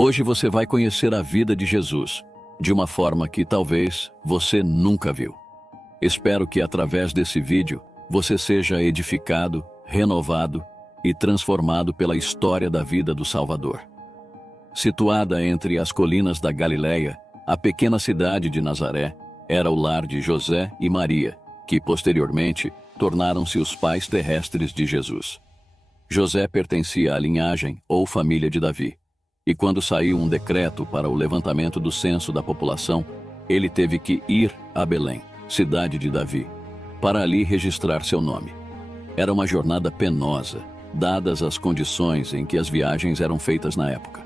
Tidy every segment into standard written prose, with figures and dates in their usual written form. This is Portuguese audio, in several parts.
Hoje você vai conhecer a vida de Jesus, de uma forma que talvez você nunca viu. Espero que através desse vídeo você seja edificado, renovado e transformado pela história da vida do Salvador. Situada entre as colinas da Galileia, a pequena cidade de Nazaré era o lar de José e Maria, que posteriormente tornaram-se os pais terrestres de Jesus. José pertencia à linhagem ou família de Davi, e quando saiu um decreto para o levantamento do censo da população, ele teve que ir a Belém, cidade de Davi, para ali registrar seu nome. Era uma jornada penosa, dadas as condições em que as viagens eram feitas na época.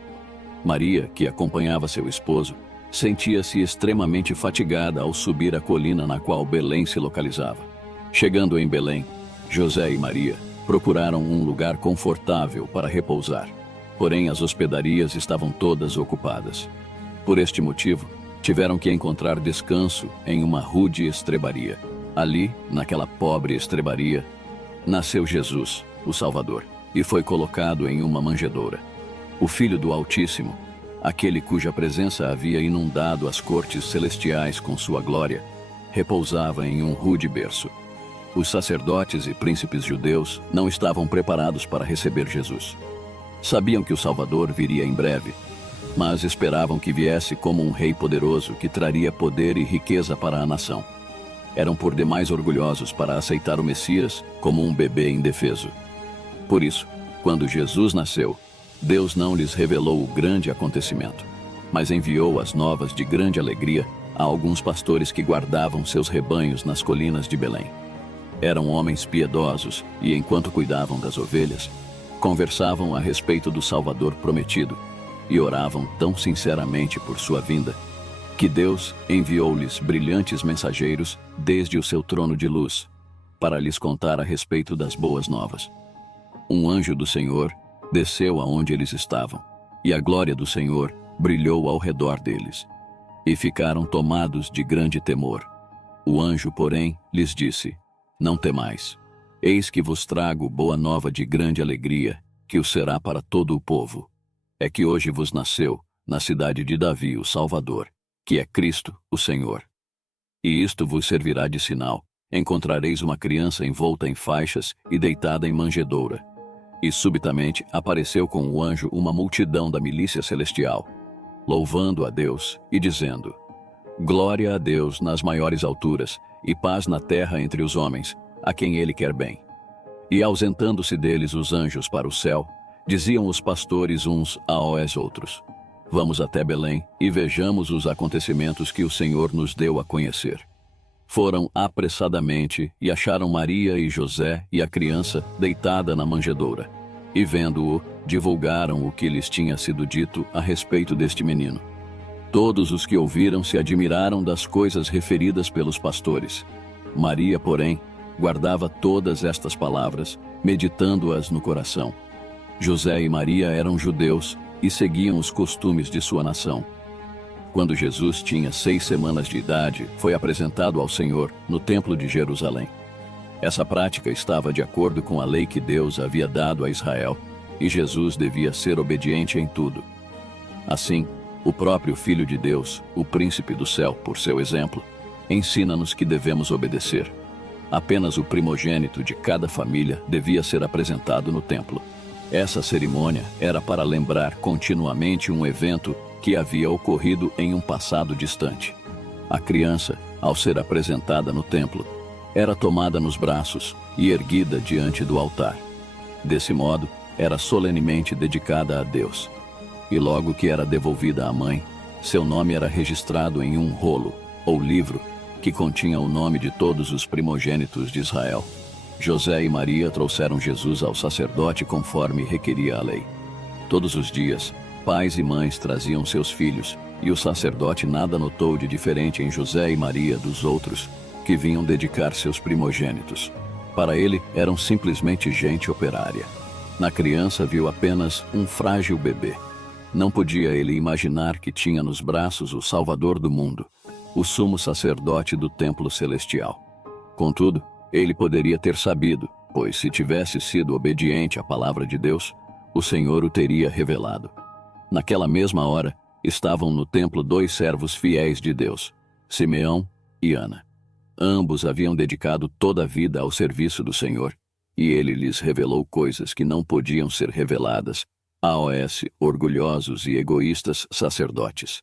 Maria, que acompanhava seu esposo, sentia-se extremamente fatigada ao subir a colina na qual Belém se localizava. Chegando em Belém, José e Maria procuraram um lugar confortável para repousar, porém as hospedarias estavam todas ocupadas. Por este motivo, tiveram que encontrar descanso em uma rude estrebaria. Ali, naquela pobre estrebaria, nasceu Jesus, o Salvador, e foi colocado em uma manjedoura. O Filho do Altíssimo, aquele cuja presença havia inundado as cortes celestiais com sua glória, repousava em um rude berço. Os sacerdotes e príncipes judeus não estavam preparados para receber Jesus. Sabiam que o Salvador viria em breve, mas esperavam que viesse como um rei poderoso que traria poder e riqueza para a nação. Eram por demais orgulhosos para aceitar o Messias como um bebê indefeso. Por isso, quando Jesus nasceu, Deus não lhes revelou o grande acontecimento, mas enviou as novas de grande alegria a alguns pastores que guardavam seus rebanhos nas colinas de Belém. Eram homens piedosos e, enquanto cuidavam das ovelhas, conversavam a respeito do Salvador prometido e oravam tão sinceramente por sua vinda, que Deus enviou-lhes brilhantes mensageiros desde o seu trono de luz, para lhes contar a respeito das boas novas. Um anjo do Senhor desceu aonde eles estavam, e a glória do Senhor brilhou ao redor deles, e ficaram tomados de grande temor. O anjo, porém, lhes disse: Não temais, eis que vos trago boa nova de grande alegria, que o será para todo o povo. É que hoje vos nasceu, na cidade de Davi, o Salvador, que é Cristo, o Senhor. E isto vos servirá de sinal: encontrareis uma criança envolta em faixas e deitada em manjedoura. E subitamente apareceu com o anjo uma multidão da milícia celestial, louvando a Deus e dizendo: Glória a Deus nas maiores alturas, e paz na terra entre os homens, a quem ele quer bem. E ausentando-se deles os anjos para o céu, diziam os pastores uns aos outros: Vamos até Belém e vejamos os acontecimentos que o Senhor nos deu a conhecer. Foram apressadamente e acharam Maria e José e a criança deitada na manjedoura. E vendo-o, divulgaram o que lhes tinha sido dito a respeito deste menino. Todos os que ouviram se admiraram das coisas referidas pelos pastores. Maria, porém, guardava todas estas palavras, meditando-as no coração. José e Maria eram judeus e seguiam os costumes de sua nação. Quando Jesus tinha 6 semanas de idade, foi apresentado ao Senhor no Templo de Jerusalém. Essa prática estava de acordo com a lei que Deus havia dado a Israel, e Jesus devia ser obediente em tudo. Assim, o próprio Filho de Deus, o Príncipe do Céu, por seu exemplo, ensina-nos que devemos obedecer. Apenas o primogênito de cada família devia ser apresentado no templo. Essa cerimônia era para lembrar continuamente um evento que havia ocorrido em um passado distante. A criança, ao ser apresentada no templo, era tomada nos braços e erguida diante do altar. Desse modo, era solenemente dedicada a Deus. E logo que era devolvida à mãe, seu nome era registrado em um rolo, ou livro, que continha o nome de todos os primogênitos de Israel. José e Maria trouxeram Jesus ao sacerdote conforme requeria a lei. Todos os dias, pais e mães traziam seus filhos, e o sacerdote nada notou de diferente em José e Maria dos outros, que vinham dedicar seus primogênitos. Para ele, eram simplesmente gente operária. Na criança viu apenas um frágil bebê. Não podia ele imaginar que tinha nos braços o Salvador do mundo, o sumo sacerdote do templo celestial. Contudo, ele poderia ter sabido, pois se tivesse sido obediente à palavra de Deus, o Senhor o teria revelado. Naquela mesma hora, estavam no templo 2 servos fiéis de Deus, Simeão e Ana. Ambos haviam dedicado toda a vida ao serviço do Senhor, e ele lhes revelou coisas que não podiam ser reveladas aos orgulhosos e egoístas sacerdotes.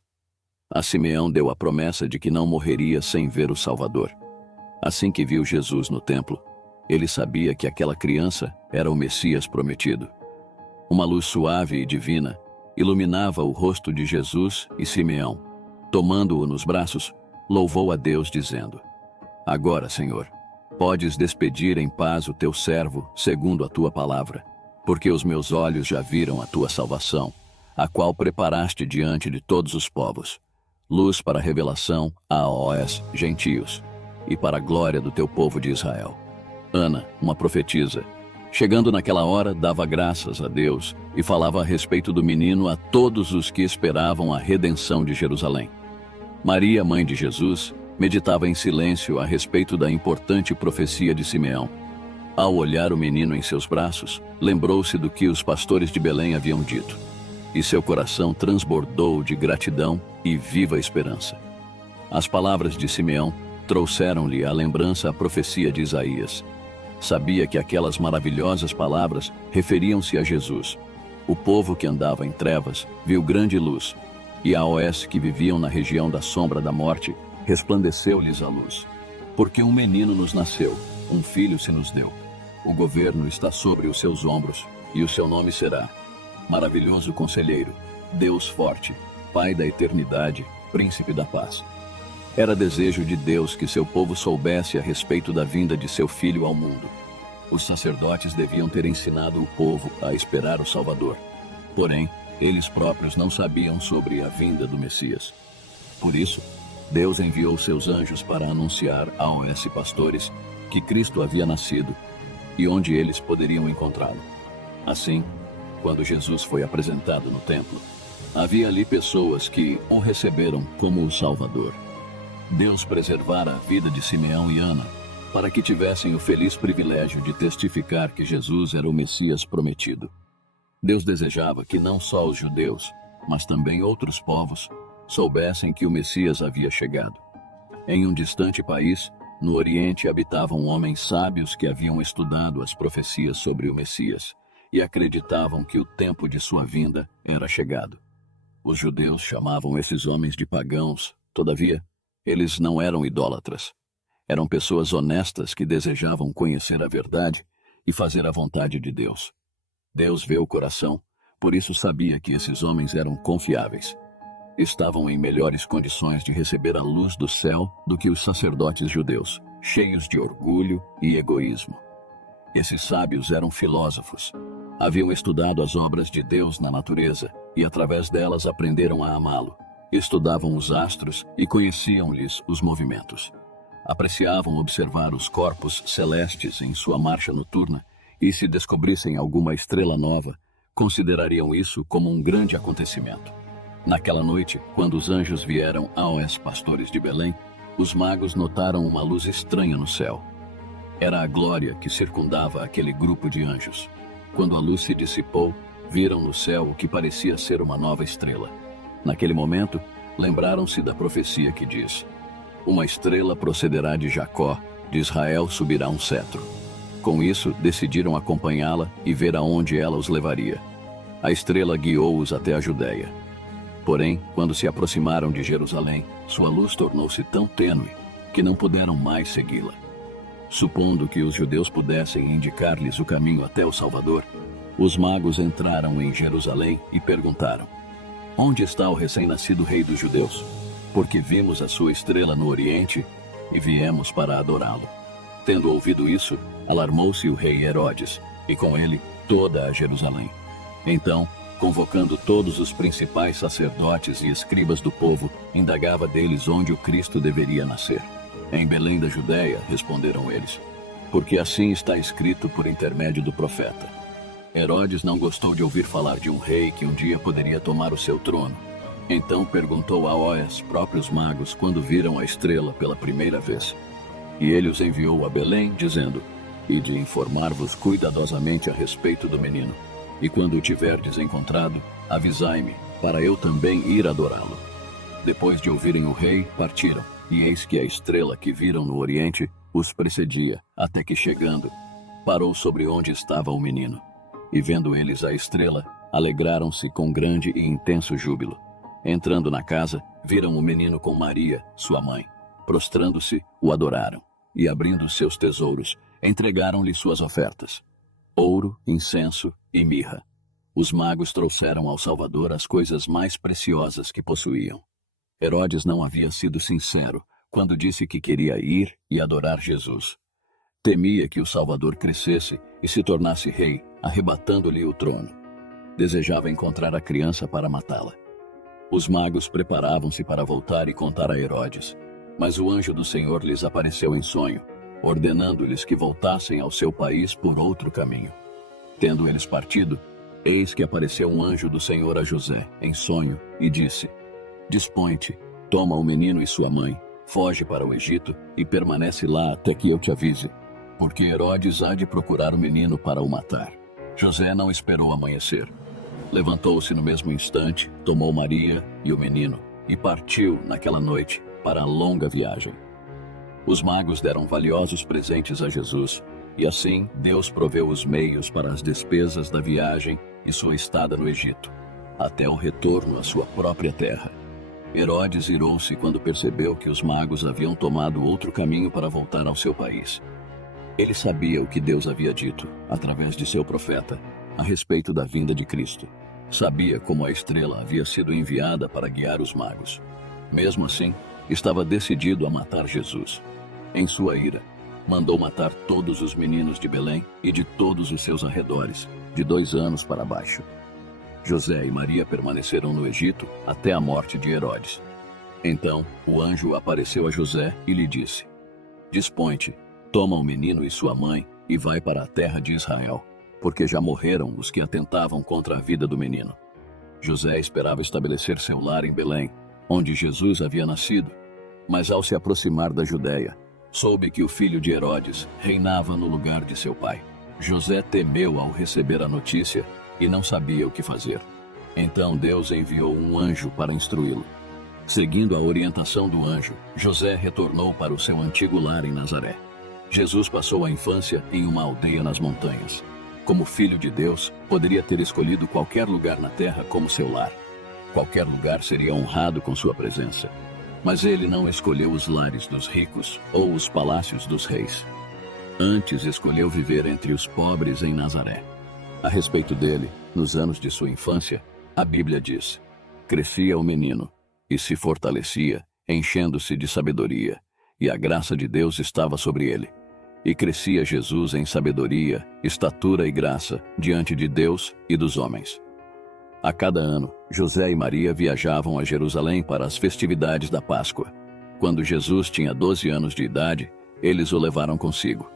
A Simeão deu a promessa de que não morreria sem ver o Salvador. Assim que viu Jesus no templo, ele sabia que aquela criança era o Messias prometido. Uma luz suave e divina iluminava o rosto de Jesus e Simeão. Tomando-o nos braços, louvou a Deus dizendo: Agora, Senhor, podes despedir em paz o teu servo, segundo a tua palavra, porque os meus olhos já viram a tua salvação, a qual preparaste diante de todos os povos, luz para a revelação aos gentios e para a glória do teu povo de Israel. Ana, uma profetisa, chegando naquela hora, dava graças a Deus e falava a respeito do menino a todos os que esperavam a redenção de Jerusalém. Maria, mãe de Jesus, meditava em silêncio a respeito da importante profecia de Simeão. Ao olhar o menino em seus braços, lembrou-se do que os pastores de Belém haviam dito, e seu coração transbordou de gratidão e viva esperança. As palavras de Simeão trouxeram-lhe à lembrança a profecia de Isaías. Sabia que aquelas maravilhosas palavras referiam-se a Jesus. O povo que andava em trevas viu grande luz, e aos que viviam na região da sombra da morte, resplandeceu-lhes a luz. Porque um menino nos nasceu, um filho se nos deu. O governo está sobre os seus ombros, e o seu nome será Maravilhoso Conselheiro, Deus Forte, Pai da Eternidade, Príncipe da Paz. Era desejo de Deus que seu povo soubesse a respeito da vinda de seu Filho ao mundo. Os sacerdotes deviam ter ensinado o povo a esperar o Salvador. Porém, eles próprios não sabiam sobre a vinda do Messias. Por isso, Deus enviou seus anjos para anunciar aos pastores que Cristo havia nascido e onde eles poderiam encontrá-lo. Assim, quando Jesus foi apresentado no templo, havia ali pessoas que o receberam como o Salvador. Deus preservara a vida de Simeão e Ana para que tivessem o feliz privilégio de testificar que Jesus era o Messias prometido. Deus desejava que não só os judeus, mas também outros povos, soubessem que o Messias havia chegado. Em um distante país, no Oriente, habitavam homens sábios que haviam estudado as profecias sobre o Messias e acreditavam que o tempo de sua vinda era chegado. Os judeus chamavam esses homens de pagãos, todavia, eles não eram idólatras. Eram pessoas honestas que desejavam conhecer a verdade e fazer a vontade de Deus. Deus vê o coração, por isso sabia que esses homens eram confiáveis. Estavam em melhores condições de receber a luz do céu do que os sacerdotes judeus, cheios de orgulho e egoísmo. Esses sábios eram filósofos. Haviam estudado as obras de Deus na natureza e, através delas, aprenderam a amá-lo. Estudavam os astros e conheciam-lhes os movimentos. Apreciavam observar os corpos celestes em sua marcha noturna e, se descobrissem alguma estrela nova, considerariam isso como um grande acontecimento. Naquela noite, quando os anjos vieram aos pastores de Belém, os magos notaram uma luz estranha no céu. Era a glória que circundava aquele grupo de anjos. Quando a luz se dissipou, viram no céu o que parecia ser uma nova estrela. Naquele momento, lembraram-se da profecia que diz: Uma estrela procederá de Jacó, de Israel subirá um cetro. Com isso, decidiram acompanhá-la e ver aonde ela os levaria. A estrela guiou-os até a Judéia. Porém, quando se aproximaram de Jerusalém, sua luz tornou-se tão tênue que não puderam mais segui-la. Supondo que os judeus pudessem indicar-lhes o caminho até o Salvador, os magos entraram em Jerusalém e perguntaram: Onde está o recém-nascido rei dos judeus? Porque vimos a sua estrela no Oriente e viemos para adorá-lo. Tendo ouvido isso, alarmou-se o rei Herodes, e com ele toda a Jerusalém. Então, convocando todos os principais sacerdotes e escribas do povo, indagava deles onde o Cristo deveria nascer. Em Belém da Judéia, responderam eles, porque assim está escrito por intermédio do profeta. Herodes não gostou de ouvir falar de um rei que um dia poderia tomar o seu trono. Então perguntou aos próprios magos quando viram a estrela pela primeira vez. E ele os enviou a Belém, dizendo: Ide informar-vos cuidadosamente a respeito do menino. E quando o tiverdes encontrado, avisai-me, para eu também ir adorá-lo. Depois de ouvirem o rei, partiram, e eis que a estrela que viram no oriente os precedia, até que chegando, parou sobre onde estava o menino. E vendo eles a estrela, alegraram-se com grande e intenso júbilo. Entrando na casa, viram o menino com Maria, sua mãe. Prostrando-se, o adoraram, e abrindo seus tesouros, entregaram-lhe suas ofertas: ouro, incenso e mirra. Os magos trouxeram ao Salvador as coisas mais preciosas que possuíam. Herodes não havia sido sincero quando disse que queria ir e adorar Jesus. Temia que o Salvador crescesse e se tornasse rei, arrebatando-lhe o trono. Desejava encontrar a criança para matá-la. Os magos preparavam-se para voltar e contar a Herodes, mas o anjo do Senhor lhes apareceu em sonho, ordenando-lhes que voltassem ao seu país por outro caminho. Tendo eles partido, eis que apareceu um anjo do Senhor a José, em sonho, e disse: Dispõe-te, toma o menino e sua mãe, foge para o Egito e permanece lá até que eu te avise, porque Herodes há de procurar o menino para o matar. José não esperou amanhecer. Levantou-se no mesmo instante, tomou Maria e o menino e partiu naquela noite para a longa viagem. Os magos deram valiosos presentes a Jesus, e assim Deus proveu os meios para as despesas da viagem e sua estada no Egito, até o retorno à sua própria terra. Herodes irou-se quando percebeu que os magos haviam tomado outro caminho para voltar ao seu país. Ele sabia o que Deus havia dito, através de seu profeta, a respeito da vinda de Cristo. Sabia como a estrela havia sido enviada para guiar os magos. Mesmo assim, estava decidido a matar Jesus. Em sua ira, mandou matar todos os meninos de Belém e de todos os seus arredores, de 2 anos para baixo. José e Maria permaneceram no Egito até a morte de Herodes. Então, o anjo apareceu a José e lhe disse: Dispõe-te, toma o menino e sua mãe e vai para a terra de Israel, porque já morreram os que atentavam contra a vida do menino. José esperava estabelecer seu lar em Belém, onde Jesus havia nascido, mas ao se aproximar da Judéia, soube que o filho de Herodes reinava no lugar de seu pai. José temeu ao receber a notícia e não sabia o que fazer. Então Deus enviou um anjo para instruí-lo. Seguindo a orientação do anjo, José retornou para o seu antigo lar em Nazaré. Jesus passou a infância em uma aldeia nas montanhas. Como filho de Deus, poderia ter escolhido qualquer lugar na terra como seu lar. Qualquer lugar seria honrado com sua presença. Mas ele não escolheu os lares dos ricos ou os palácios dos reis. Antes escolheu viver entre os pobres em Nazaré. A respeito dele, nos anos de sua infância, a Bíblia diz: crescia o menino e se fortalecia, enchendo-se de sabedoria, e a graça de Deus estava sobre ele. E crescia Jesus em sabedoria, estatura e graça diante de Deus e dos homens. A cada ano, José e Maria viajavam a Jerusalém para as festividades da Páscoa. Quando Jesus tinha 12 anos de idade, eles o levaram consigo.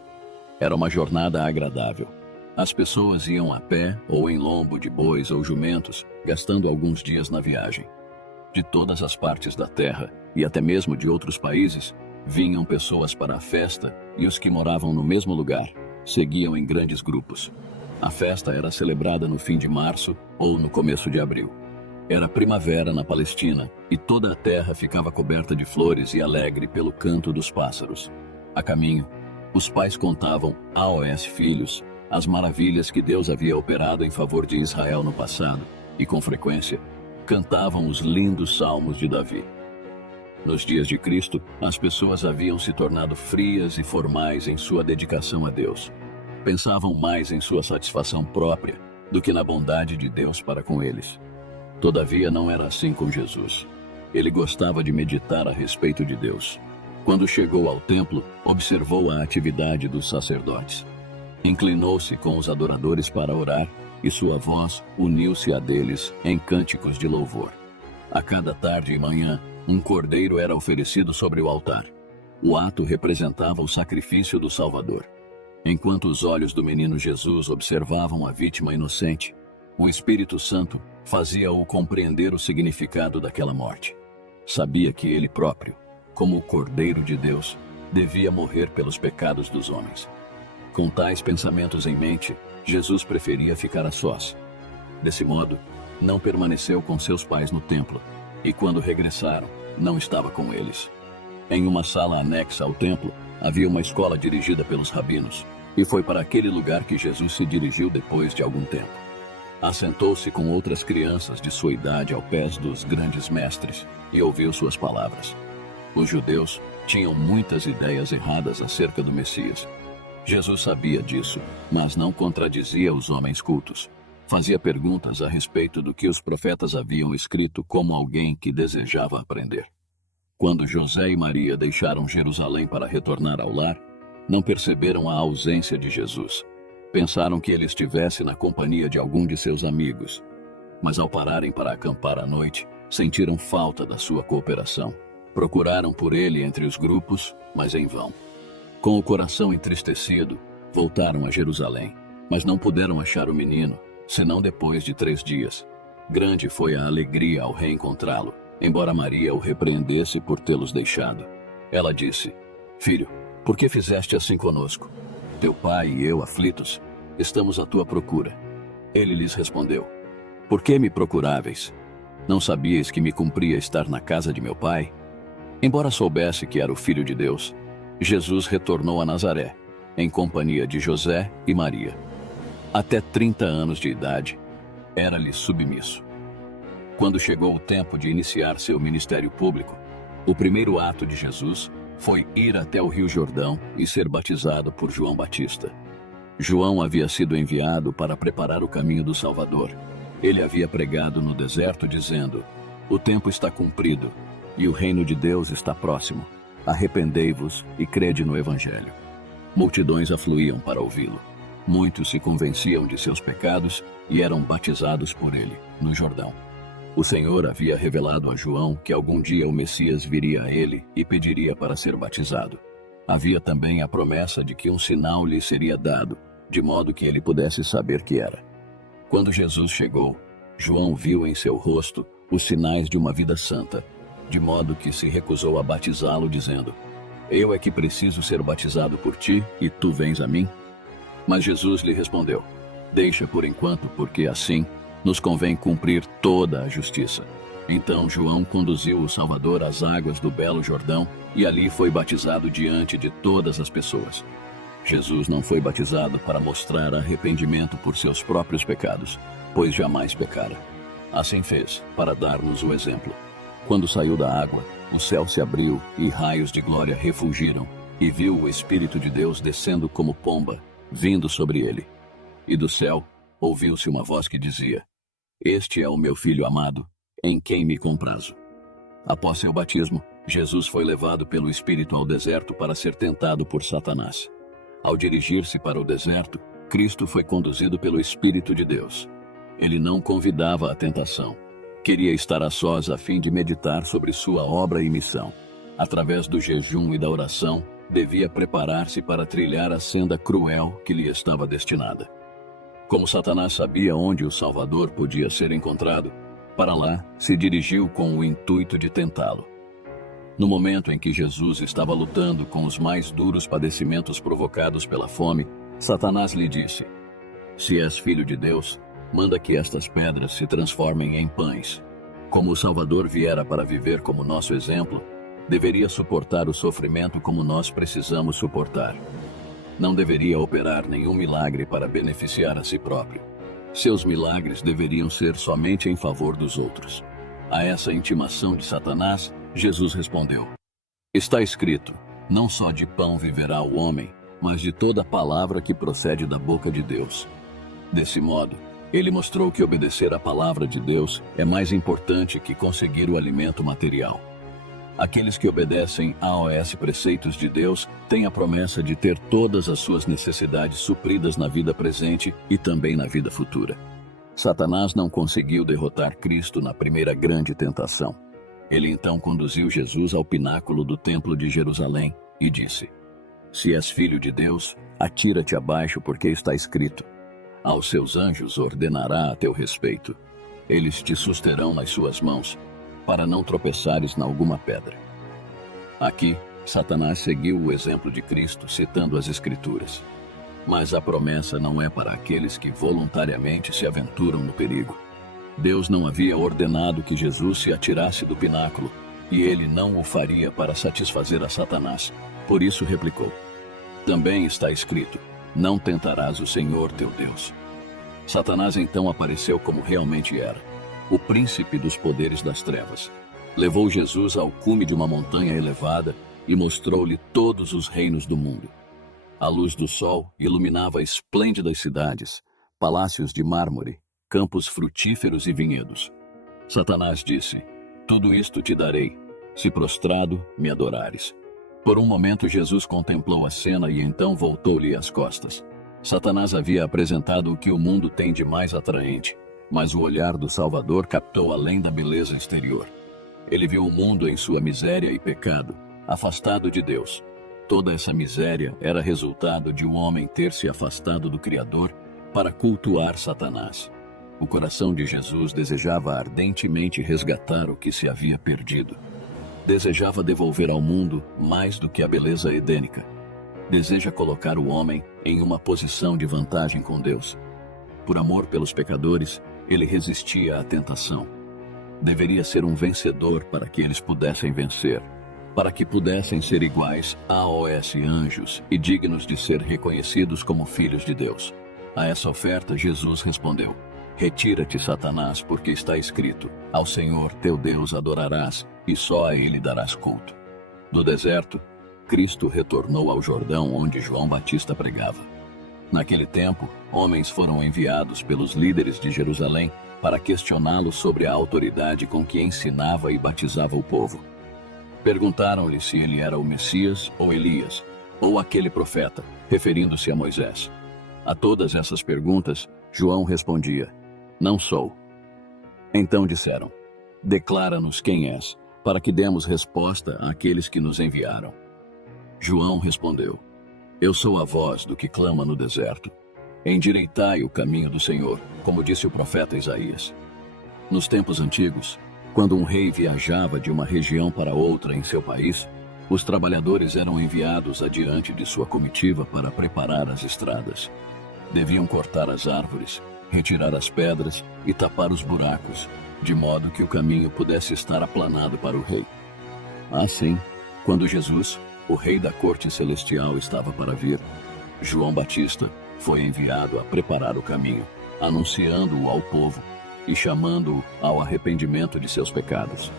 Era uma jornada agradável. As pessoas iam a pé ou em lombo de bois ou jumentos, gastando alguns dias na viagem. De todas as partes da terra, e até mesmo de outros países, vinham pessoas para a festa, e os que moravam no mesmo lugar seguiam em grandes grupos. A festa era celebrada no fim de março ou no começo de abril. Era primavera na Palestina, e toda a terra ficava coberta de flores e alegre pelo canto dos pássaros. A caminho, os pais contavam aos filhos as maravilhas que Deus havia operado em favor de Israel no passado, e com frequência, cantavam os lindos salmos de Davi. Nos dias de Cristo, as pessoas haviam se tornado frias e formais em sua dedicação a Deus. Pensavam mais em sua satisfação própria do que na bondade de Deus para com eles. Todavia, não era assim com Jesus. Ele gostava de meditar a respeito de Deus. Quando chegou ao templo, observou a atividade dos sacerdotes. Inclinou-se com os adoradores para orar, e sua voz uniu-se à deles em cânticos de louvor. A cada tarde e manhã, um cordeiro era oferecido sobre o altar. O ato representava o sacrifício do Salvador. Enquanto os olhos do menino Jesus observavam a vítima inocente, o Espírito Santo fazia-o compreender o significado daquela morte. Sabia que ele próprio, como o Cordeiro de Deus, devia morrer pelos pecados dos homens. Com tais pensamentos em mente, Jesus preferia ficar a sós. Desse modo, não permaneceu com seus pais no templo, e quando regressaram, não estava com eles. Em uma sala anexa ao templo, havia uma escola dirigida pelos rabinos, e foi para aquele lugar que Jesus se dirigiu depois de algum tempo. Assentou-se com outras crianças de sua idade aos pés dos grandes mestres e ouviu suas palavras. Os judeus tinham muitas ideias erradas acerca do Messias. Jesus sabia disso, mas não contradizia os homens cultos. Fazia perguntas a respeito do que os profetas haviam escrito como alguém que desejava aprender. Quando José e Maria deixaram Jerusalém para retornar ao lar, não perceberam a ausência de Jesus. Pensaram que ele estivesse na companhia de algum de seus amigos. Mas ao pararem para acampar à noite, sentiram falta da sua cooperação. Procuraram por ele entre os grupos, mas em vão. Com o coração entristecido, voltaram a Jerusalém, mas não puderam achar o menino, senão depois de 3 dias. Grande foi a alegria ao reencontrá-lo, embora Maria o repreendesse por tê-los deixado. Ela disse: Filho, por que fizeste assim conosco? Teu pai e eu, aflitos, estamos à tua procura. Ele lhes respondeu: Por que me procuráveis? Não sabíeis que me cumpria estar na casa de meu pai? Embora soubesse que era o Filho de Deus, Jesus retornou a Nazaré, em companhia de José e Maria. Até 30 anos de idade, era-lhe submisso. Quando chegou o tempo de iniciar seu ministério público, o primeiro ato de Jesus foi ir até o Rio Jordão e ser batizado por João Batista. João havia sido enviado para preparar o caminho do Salvador. Ele havia pregado no deserto dizendo: O tempo está cumprido e o reino de Deus está próximo. Arrependei-vos e crede no Evangelho. Multidões afluíam para ouvi-lo. Muitos se convenciam de seus pecados e eram batizados por ele, no Jordão. O Senhor havia revelado a João que algum dia o Messias viria a ele e pediria para ser batizado. Havia também a promessa de que um sinal lhe seria dado, de modo que ele pudesse saber que era. Quando Jesus chegou, João viu em seu rosto os sinais de uma vida santa, de modo que se recusou a batizá-lo, dizendo: Eu é que preciso ser batizado por ti, e tu vens a mim? Mas Jesus lhe respondeu: Deixa por enquanto, porque assim nos convém cumprir toda a justiça. Então João conduziu o Salvador às águas do belo Jordão, e ali foi batizado diante de todas as pessoas. Jesus não foi batizado para mostrar arrependimento por seus próprios pecados, pois jamais pecara. Assim fez, para dar-nos o exemplo. Quando saiu da água, o céu se abriu e raios de glória refulgiram, e viu o Espírito de Deus descendo como pomba, vindo sobre ele. E do céu ouviu-se uma voz que dizia: Este é o meu Filho amado, em quem me comprazo. Após seu batismo, Jesus foi levado pelo Espírito ao deserto para ser tentado por Satanás. Ao dirigir-se para o deserto, Cristo foi conduzido pelo Espírito de Deus. Ele não convidava a tentação. Queria estar a sós a fim de meditar sobre sua obra e missão. Através do jejum e da oração, devia preparar-se para trilhar a senda cruel que lhe estava destinada. Como Satanás sabia onde o Salvador podia ser encontrado, para lá se dirigiu com o intuito de tentá-lo. No momento em que Jesus estava lutando com os mais duros padecimentos provocados pela fome, Satanás lhe disse: Se és filho de Deus, manda que estas pedras se transformem em pães. Como o Salvador viera para viver como nosso exemplo, deveria suportar o sofrimento como nós precisamos suportar. Não deveria operar nenhum milagre para beneficiar a si próprio. Seus milagres deveriam ser somente em favor dos outros. A essa intimação de Satanás, Jesus respondeu: Está escrito: Não só de pão viverá o homem, mas de toda palavra que procede da boca de Deus. Desse modo, ele mostrou que obedecer à palavra de Deus é mais importante que conseguir o alimento material. Aqueles que obedecem aos preceitos de Deus têm a promessa de ter todas as suas necessidades supridas na vida presente e também na vida futura. Satanás não conseguiu derrotar Cristo na primeira grande tentação. Ele então conduziu Jesus ao pináculo do templo de Jerusalém e disse: Se és filho de Deus, atira-te abaixo, porque está escrito: Aos seus anjos ordenará a teu respeito. Eles te susterão nas suas mãos, para não tropeçares na alguma pedra. Aqui, Satanás seguiu o exemplo de Cristo, citando as Escrituras. Mas a promessa não é para aqueles que voluntariamente se aventuram no perigo. Deus não havia ordenado que Jesus se atirasse do pináculo, e ele não o faria para satisfazer a Satanás. Por isso replicou: também está escrito: não tentarás o Senhor teu Deus. Satanás então apareceu como realmente era, o príncipe dos poderes das trevas. Levou Jesus ao cume de uma montanha elevada e mostrou-lhe todos os reinos do mundo. A luz do sol iluminava esplêndidas cidades, palácios de mármore, campos frutíferos e vinhedos. Satanás disse: tudo isto te darei, se prostrado me adorares. Por um momento Jesus contemplou a cena e então voltou-lhe as costas. Satanás havia apresentado o que o mundo tem de mais atraente, mas o olhar do Salvador captou além da beleza exterior. Ele viu o mundo em sua miséria e pecado, afastado de Deus. Toda essa miséria era resultado de um homem ter se afastado do Criador para cultuar Satanás. O coração de Jesus desejava ardentemente resgatar o que se havia perdido. Desejava devolver ao mundo mais do que a beleza edênica. Deseja colocar o homem em uma posição de vantagem com Deus. Por amor pelos pecadores, ele resistia à tentação. Deveria ser um vencedor para que eles pudessem vencer, para que pudessem ser iguais aos anjos e dignos de ser reconhecidos como filhos de Deus. A essa oferta, Jesus respondeu: retira-te, Satanás, porque está escrito: ao Senhor teu Deus adorarás e só a ele darás culto. Do deserto, Cristo retornou ao Jordão onde João Batista pregava. Naquele tempo, homens foram enviados pelos líderes de Jerusalém para questioná-lo sobre a autoridade com que ensinava e batizava o povo. Perguntaram-lhe se ele era o Messias ou Elias, ou aquele profeta, referindo-se a Moisés. A todas essas perguntas, João respondia: não sou. Então disseram: declara-nos quem és, para que demos resposta àqueles que nos enviaram. João respondeu: eu sou a voz do que clama no deserto. Endireitai o caminho do Senhor, como disse o profeta Isaías. Nos tempos antigos, quando um rei viajava de uma região para outra em seu país, os trabalhadores eram enviados adiante de sua comitiva para preparar as estradas. Deviam cortar as árvores, retirar as pedras e tapar os buracos, de modo que o caminho pudesse estar aplanado para o rei. Assim, quando Jesus, o rei da corte celestial, estava para vir, João Batista foi enviado a preparar o caminho, anunciando-o ao povo e chamando-o ao arrependimento de seus pecados.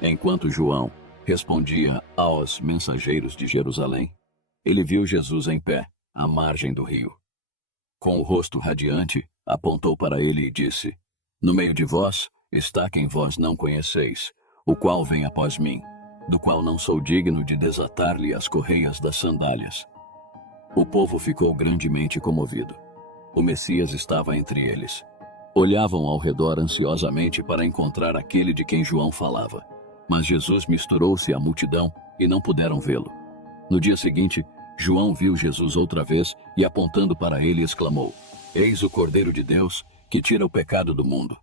Enquanto João respondia aos mensageiros de Jerusalém, ele viu Jesus em pé, à margem do rio. Com o rosto radiante, apontou para ele e disse: no meio de vós está quem vós não conheceis, o qual vem após mim, do qual não sou digno de desatar-lhe as correias das sandálias. O povo ficou grandemente comovido. O Messias estava entre eles. Olhavam ao redor ansiosamente para encontrar aquele de quem João falava. Mas Jesus misturou-se à multidão e não puderam vê-lo. No dia seguinte, João viu Jesus outra vez e, apontando para ele, exclamou: eis o Cordeiro de Deus, que tira o pecado do mundo.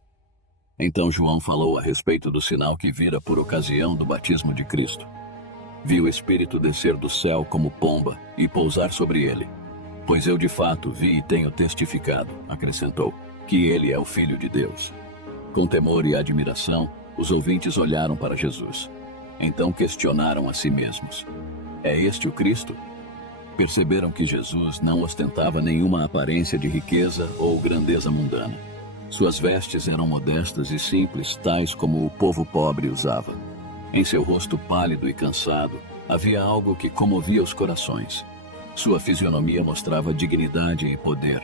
Então João falou a respeito do sinal que vira por ocasião do batismo de Cristo. Vi o Espírito descer do céu como pomba e pousar sobre ele. Pois eu de fato vi e tenho testificado, acrescentou, que ele é o Filho de Deus. Com temor e admiração, os ouvintes olharam para Jesus. Então questionaram a si mesmos: é este o Cristo? Perceberam que Jesus não ostentava nenhuma aparência de riqueza ou grandeza mundana. Suas vestes eram modestas e simples, tais como o povo pobre usava. Em seu rosto pálido e cansado, havia algo que comovia os corações. Sua fisionomia mostrava dignidade e poder.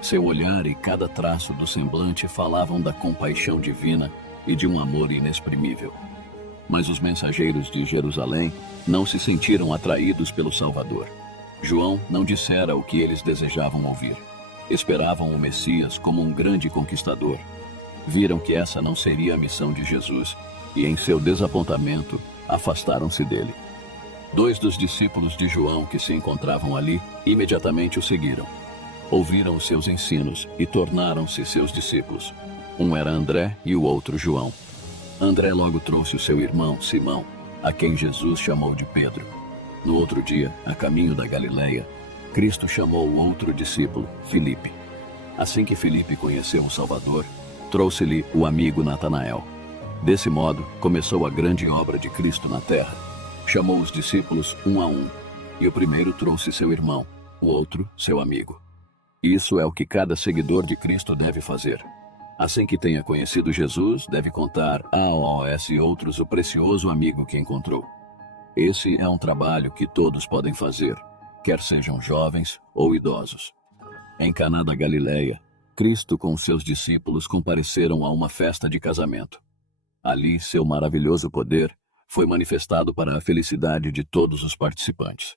Seu olhar e cada traço do semblante falavam da compaixão divina e de um amor inexprimível. Mas os mensageiros de Jerusalém não se sentiram atraídos pelo Salvador. João não dissera o que eles desejavam ouvir. Esperavam o Messias como um grande conquistador. Viram que essa não seria a missão de Jesus e, em seu desapontamento, afastaram-se dele. 2 dos discípulos de João que se encontravam ali imediatamente o seguiram. Ouviram os seus ensinos e tornaram-se seus discípulos. Um era André e o outro João. André logo trouxe o seu irmão, Simão, a quem Jesus chamou de Pedro. No outro dia, a caminho da Galileia, Cristo chamou o outro discípulo, Filipe. Assim que Filipe conheceu o Salvador, trouxe-lhe o amigo Natanael. Desse modo, começou a grande obra de Cristo na terra. Chamou os discípulos um a um, e o primeiro trouxe seu irmão, o outro seu amigo. Isso é o que cada seguidor de Cristo deve fazer. Assim que tenha conhecido Jesus, deve contar aos outros o precioso amigo que encontrou. Esse é um trabalho que todos podem fazer, quer sejam jovens ou idosos. Em Caná da Galileia, Cristo com seus discípulos compareceram a uma festa de casamento. Ali, seu maravilhoso poder foi manifestado para a felicidade de todos os participantes.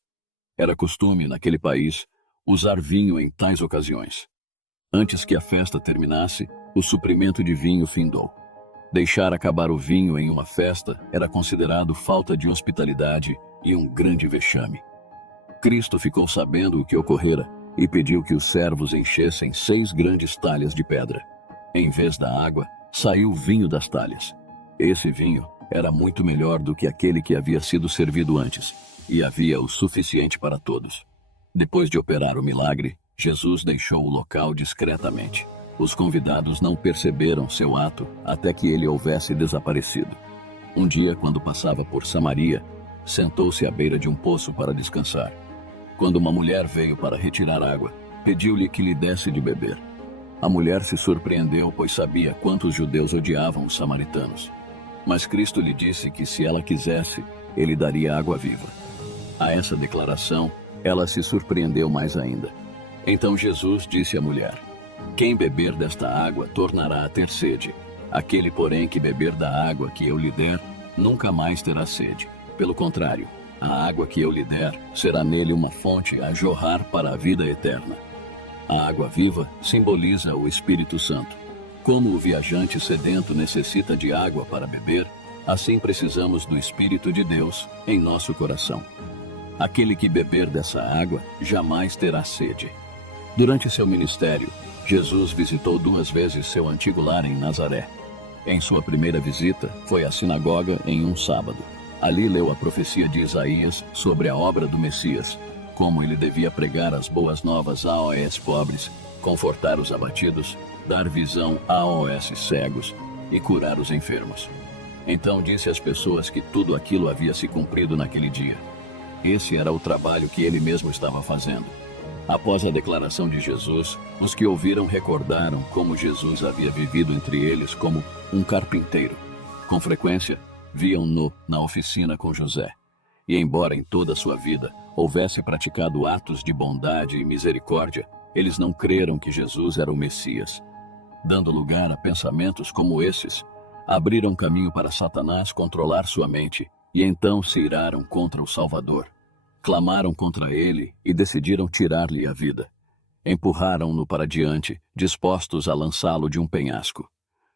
Era costume, naquele país, usar vinho em tais ocasiões. Antes que a festa terminasse, o suprimento de vinho findou. Deixar acabar o vinho em uma festa era considerado falta de hospitalidade e um grande vexame. Cristo ficou sabendo o que ocorrera e pediu que os servos enchessem 6 grandes talhas de pedra. Em vez da água, saiu vinho das talhas. Esse vinho era muito melhor do que aquele que havia sido servido antes, e havia o suficiente para todos. Depois de operar o milagre, Jesus deixou o local discretamente. Os convidados não perceberam seu ato até que ele houvesse desaparecido. Um dia, quando passava por Samaria, sentou-se à beira de um poço para descansar. Quando uma mulher veio para retirar água, pediu-lhe que lhe desse de beber. A mulher se surpreendeu, pois sabia quanto os judeus odiavam os samaritanos. Mas Cristo lhe disse que, se ela quisesse, ele daria água viva. A essa declaração, ela se surpreendeu mais ainda. Então Jesus disse à mulher: "Quem beber desta água tornará a ter sede. Aquele, porém, que beber da água que eu lhe der, nunca mais terá sede. Pelo contrário, a água que eu lhe der será nele uma fonte a jorrar para a vida eterna." A água viva simboliza o Espírito Santo. Como o viajante sedento necessita de água para beber, assim precisamos do Espírito de Deus em nosso coração. Aquele que beber dessa água jamais terá sede. Durante seu ministério, Jesus visitou 2 vezes seu antigo lar em Nazaré. Em sua primeira visita, foi à sinagoga em um sábado. Ali leu a profecia de Isaías sobre a obra do Messias, como ele devia pregar as boas novas aos pobres, confortar os abatidos, dar visão aos cegos e curar os enfermos. Então disse às pessoas que tudo aquilo havia se cumprido naquele dia. Esse era o trabalho que ele mesmo estava fazendo. Após a declaração de Jesus, os que ouviram recordaram como Jesus havia vivido entre eles como um carpinteiro. Com frequência, viam-no na oficina com José. E embora em toda a sua vida houvesse praticado atos de bondade e misericórdia, eles não creram que Jesus era o Messias. Dando lugar a pensamentos como esses, abriram caminho para Satanás controlar sua mente e então se iraram contra o Salvador. Clamaram contra ele e decidiram tirar-lhe a vida. Empurraram-no para diante, dispostos a lançá-lo de um penhasco.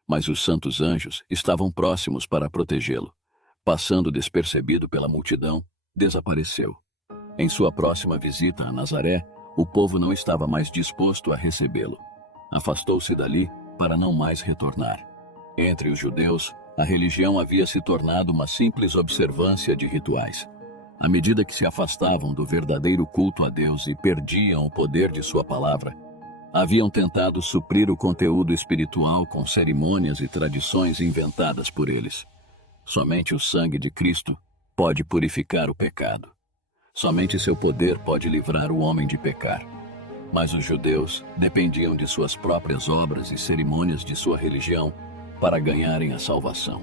Mas os santos anjos estavam próximos para protegê-lo. Passando despercebido pela multidão, desapareceu. Em sua próxima visita a Nazaré, o povo não estava mais disposto a recebê-lo. Afastou-se dali para não mais retornar. Entre os judeus, a religião havia se tornado uma simples observância de rituais. À medida que se afastavam do verdadeiro culto a Deus e perdiam o poder de sua palavra, haviam tentado suprir o conteúdo espiritual com cerimônias e tradições inventadas por eles. Somente o sangue de Cristo pode purificar o pecado. Somente seu poder pode livrar o homem de pecar. Mas os judeus dependiam de suas próprias obras e cerimônias de sua religião para ganharem a salvação.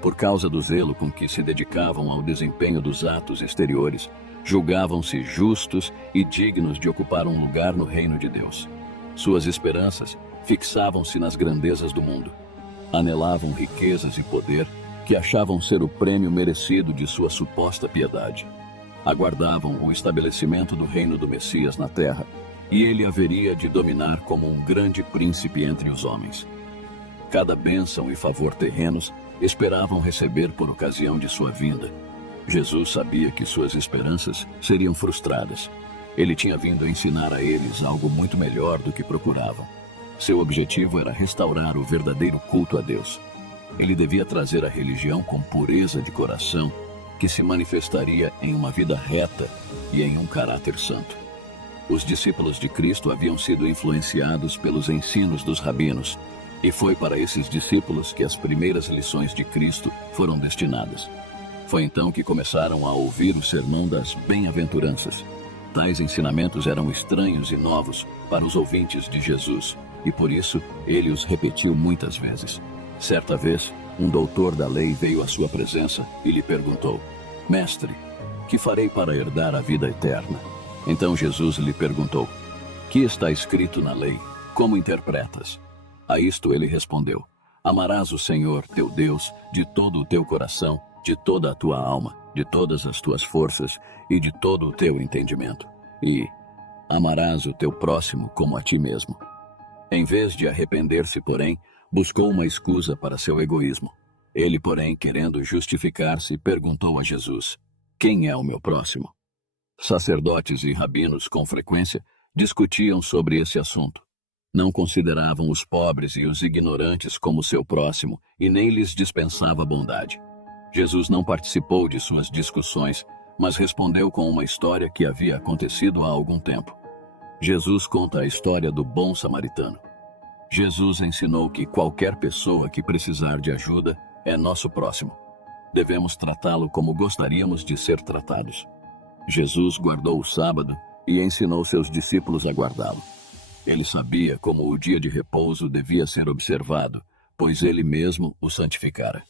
Por causa do zelo com que se dedicavam ao desempenho dos atos exteriores, julgavam-se justos e dignos de ocupar um lugar no reino de Deus. Suas esperanças fixavam-se nas grandezas do mundo. Anelavam riquezas e poder que achavam ser o prêmio merecido de sua suposta piedade. Aguardavam o estabelecimento do reino do Messias na terra, e ele haveria de dominar como um grande príncipe entre os homens. Cada bênção e favor terrenos esperavam receber por ocasião de sua vinda. Jesus sabia que suas esperanças seriam frustradas. Ele tinha vindo ensinar a eles algo muito melhor do que procuravam. Seu objetivo era restaurar o verdadeiro culto a Deus. Ele devia trazer a religião com pureza de coração, que se manifestaria em uma vida reta e em um caráter santo. Os discípulos de Cristo haviam sido influenciados pelos ensinos dos rabinos. E foi para esses discípulos que as primeiras lições de Cristo foram destinadas. Foi então que começaram a ouvir o sermão das bem-aventuranças. Tais ensinamentos eram estranhos e novos para os ouvintes de Jesus, e por isso ele os repetiu muitas vezes. Certa vez, um doutor da lei veio à sua presença e lhe perguntou: Mestre, que farei para herdar a vida eterna? Então Jesus lhe perguntou: Que está escrito na lei? Como interpretas? A isto ele respondeu: Amarás o Senhor, teu Deus, de todo o teu coração, de toda a tua alma, de todas as tuas forças e de todo o teu entendimento. E amarás o teu próximo como a ti mesmo. Em vez de arrepender-se, porém, buscou uma escusa para seu egoísmo. Ele, porém, querendo justificar-se, perguntou a Jesus: Quem é o meu próximo? Sacerdotes e rabinos, com frequência, discutiam sobre esse assunto. Não consideravam os pobres e os ignorantes como seu próximo e nem lhes dispensava bondade. Jesus não participou de suas discussões, mas respondeu com uma história que havia acontecido há algum tempo. Jesus conta a história do bom samaritano. Jesus ensinou que qualquer pessoa que precisar de ajuda é nosso próximo. Devemos tratá-lo como gostaríamos de ser tratados. Jesus guardou o sábado e ensinou seus discípulos a guardá-lo. Ele sabia como o dia de repouso devia ser observado, pois ele mesmo o santificara.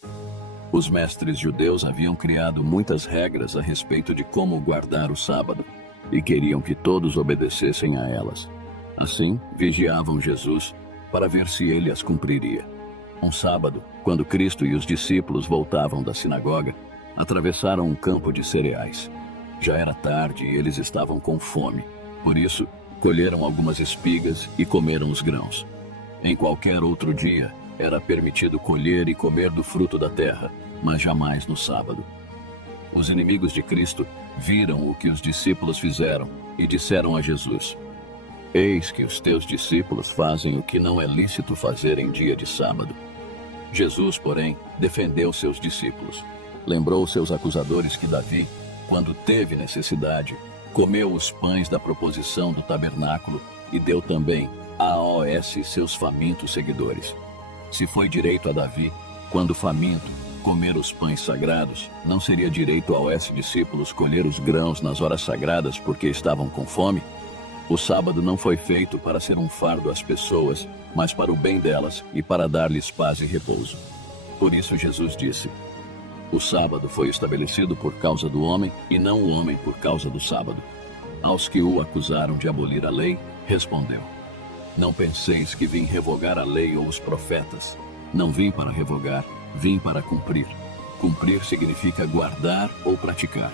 Os mestres judeus haviam criado muitas regras a respeito de como guardar o sábado e queriam que todos obedecessem a elas. Assim, vigiavam Jesus para ver se ele as cumpriria. Um sábado, quando Cristo e os discípulos voltavam da sinagoga, atravessaram um campo de cereais. Já era tarde e eles estavam com fome. Por isso, colheram algumas espigas e comeram os grãos. Em qualquer outro dia, era permitido colher e comer do fruto da terra, mas jamais no sábado. Os inimigos de Cristo viram o que os discípulos fizeram e disseram a Jesus: Eis que os teus discípulos fazem o que não é lícito fazer em dia de sábado. Jesus, porém, defendeu seus discípulos. Lembrou seus acusadores que Davi, quando teve necessidade, comeu os pães da proposição do tabernáculo e deu também a seus famintos seguidores. Se foi direito a Davi, quando faminto, comer os pães sagrados, não seria direito a discípulos colher os grãos nas horas sagradas porque estavam com fome? O sábado não foi feito para ser um fardo às pessoas, mas para o bem delas e para dar-lhes paz e repouso. Por isso Jesus disse: O sábado foi estabelecido por causa do homem e não o homem por causa do sábado. Aos que o acusaram de abolir a lei, respondeu: Não penseis que vim revogar a lei ou os profetas. Não vim para revogar, vim para cumprir. Cumprir significa guardar ou praticar.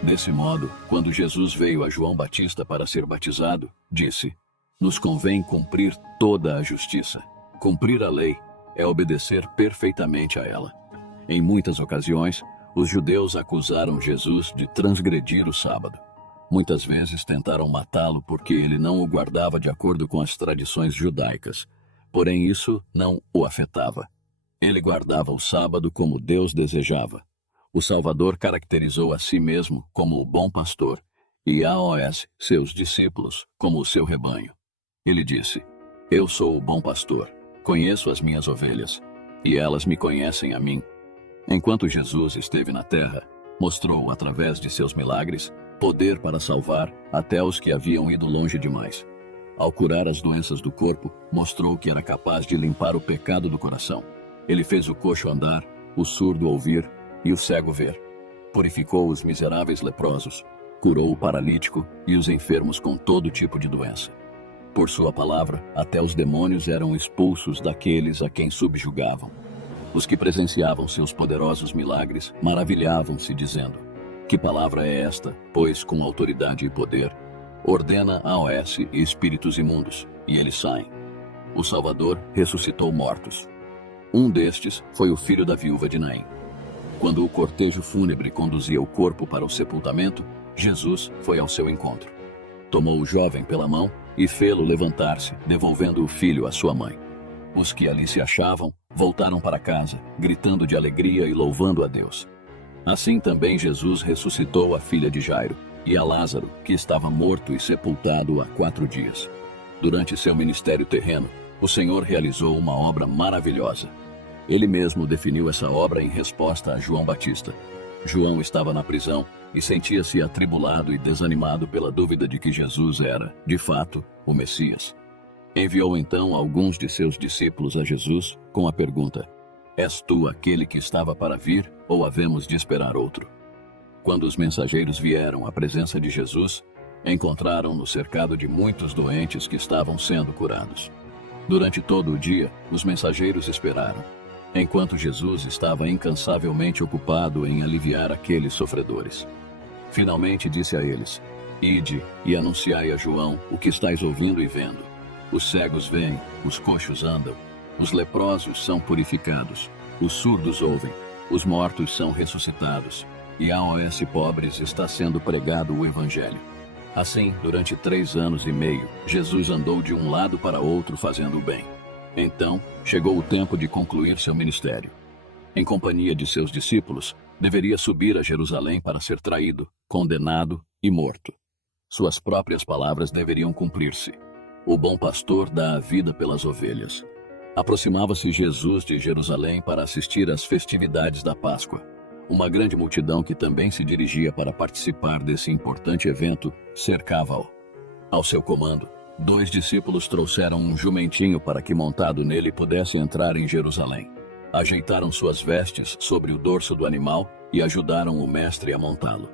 Desse modo, quando Jesus veio a João Batista para ser batizado, disse: Nos convém cumprir toda a justiça. Cumprir a lei é obedecer perfeitamente a ela. Em muitas ocasiões, os judeus acusaram Jesus de transgredir o sábado. Muitas vezes tentaram matá-lo porque ele não o guardava de acordo com as tradições judaicas. Porém, isso não o afetava. Ele guardava o sábado como Deus desejava. O Salvador caracterizou a si mesmo como o bom pastor e seus discípulos, como o seu rebanho. Ele disse: Eu sou o bom pastor, conheço as minhas ovelhas, e elas me conhecem a mim. Enquanto Jesus esteve na terra, mostrou, através de seus milagres, poder para salvar até os que haviam ido longe demais. Ao curar as doenças do corpo, mostrou que era capaz de limpar o pecado do coração. Ele fez o coxo andar, o surdo ouvir e o cego ver. Purificou os miseráveis leprosos, curou o paralítico e os enfermos com todo tipo de doença. Por sua palavra, até os demônios eram expulsos daqueles a quem subjugavam. Os que presenciavam seus poderosos milagres maravilhavam-se, dizendo: Que palavra é esta, pois com autoridade e poder ordena e espíritos imundos, e eles saem. O Salvador ressuscitou mortos. Um destes foi o filho da viúva de Naim. Quando o cortejo fúnebre conduzia o corpo para o sepultamento, Jesus foi ao seu encontro. Tomou o jovem pela mão e fê-lo levantar-se, devolvendo o filho à sua mãe. Os que ali se achavam voltaram para casa, gritando de alegria e louvando a Deus. Assim também Jesus ressuscitou a filha de Jairo e a Lázaro, que estava morto e sepultado há 4 dias. Durante seu ministério terreno, O Senhor realizou uma obra maravilhosa. Ele mesmo definiu essa obra em resposta a João Batista. João estava na prisão e sentia-se atribulado e desanimado pela dúvida de que Jesus era, de fato, o Messias. Enviou então alguns de seus discípulos a Jesus com a pergunta: És tu aquele que estava para vir, ou havemos de esperar outro? Quando os mensageiros vieram à presença de Jesus, encontraram-no cercado de muitos doentes que estavam sendo curados. Durante todo o dia, os mensageiros esperaram, enquanto Jesus estava incansavelmente ocupado em aliviar aqueles sofredores. Finalmente disse a eles: Ide e anunciai a João o que estáis ouvindo e vendo. Os cegos veem, os coxos andam, os leprosos são purificados, os surdos ouvem, os mortos são ressuscitados, e aos pobres está sendo pregado o Evangelho. Assim, durante 3 anos e meio, Jesus andou de um lado para outro fazendo o bem. Então, chegou o tempo de concluir seu ministério. Em companhia de seus discípulos, deveria subir a Jerusalém para ser traído, condenado e morto. Suas próprias palavras deveriam cumprir-se. O bom pastor dá a vida pelas ovelhas. Aproximava-se Jesus de Jerusalém para assistir às festividades da Páscoa. Uma grande multidão que também se dirigia para participar desse importante evento cercava-o. Ao seu comando, 2 discípulos trouxeram um jumentinho para que montado nele pudesse entrar em Jerusalém. Ajeitaram suas vestes sobre o dorso do animal e ajudaram o mestre a montá-lo.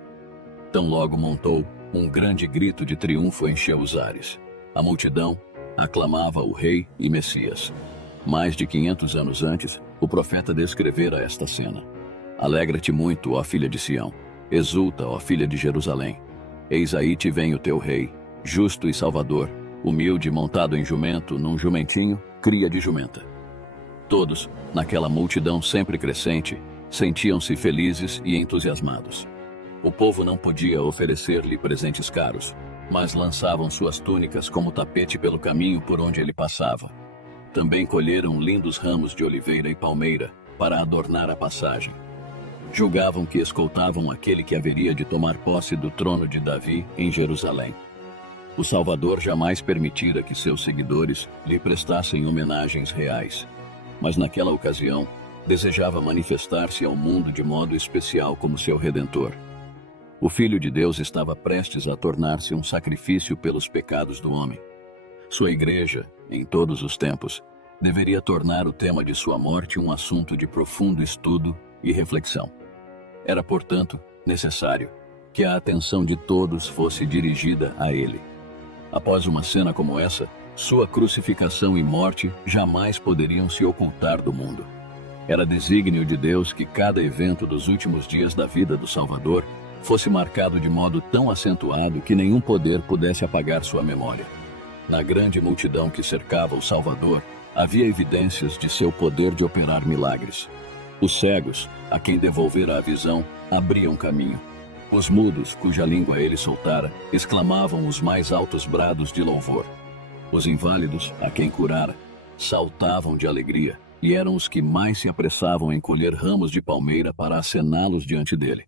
Tão logo montou, um grande grito de triunfo encheu os ares. A multidão aclamava o rei e Messias. Mais de 500 anos antes, o profeta descrevera esta cena. Alegra-te muito, ó filha de Sião. Exulta, ó filha de Jerusalém. Eis aí te vem o teu rei, justo e salvador, humilde, montado em jumento, num jumentinho, cria de jumenta. Todos, naquela multidão sempre crescente, sentiam-se felizes e entusiasmados. O povo não podia oferecer-lhe presentes caros, mas lançavam suas túnicas como tapete pelo caminho por onde ele passava. Também colheram lindos ramos de oliveira e palmeira para adornar a passagem. Julgavam que escoltavam aquele que haveria de tomar posse do trono de Davi em Jerusalém. O Salvador jamais permitira que seus seguidores lhe prestassem homenagens reais, mas naquela ocasião desejava manifestar-se ao mundo de modo especial como seu Redentor. O Filho de Deus estava prestes a tornar-se um sacrifício pelos pecados do homem. Sua igreja, em todos os tempos, deveria tornar o tema de sua morte um assunto de profundo estudo e reflexão. Era, portanto, necessário que a atenção de todos fosse dirigida a ele. Após uma cena como essa, sua crucificação e morte jamais poderiam se ocultar do mundo. Era desígnio de Deus que cada evento dos últimos dias da vida do Salvador fosse marcado de modo tão acentuado que nenhum poder pudesse apagar sua memória. Na grande multidão que cercava o Salvador, havia evidências de seu poder de operar milagres. Os cegos, a quem devolvera a visão, abriam caminho. Os mudos, cuja língua ele soltara, exclamavam os mais altos brados de louvor. Os inválidos, a quem curara, saltavam de alegria, e eram os que mais se apressavam em colher ramos de palmeira para acená-los diante dele.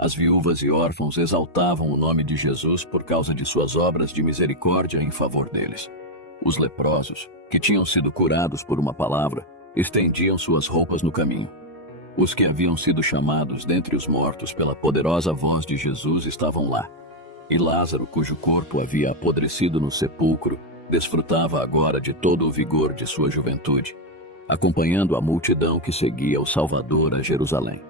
As viúvas e órfãos exaltavam o nome de Jesus por causa de suas obras de misericórdia em favor deles. Os leprosos, que tinham sido curados por uma palavra, estendiam suas roupas no caminho. Os que haviam sido chamados dentre os mortos pela poderosa voz de Jesus estavam lá. E Lázaro, cujo corpo havia apodrecido no sepulcro, desfrutava agora de todo o vigor de sua juventude, acompanhando a multidão que seguia o Salvador a Jerusalém.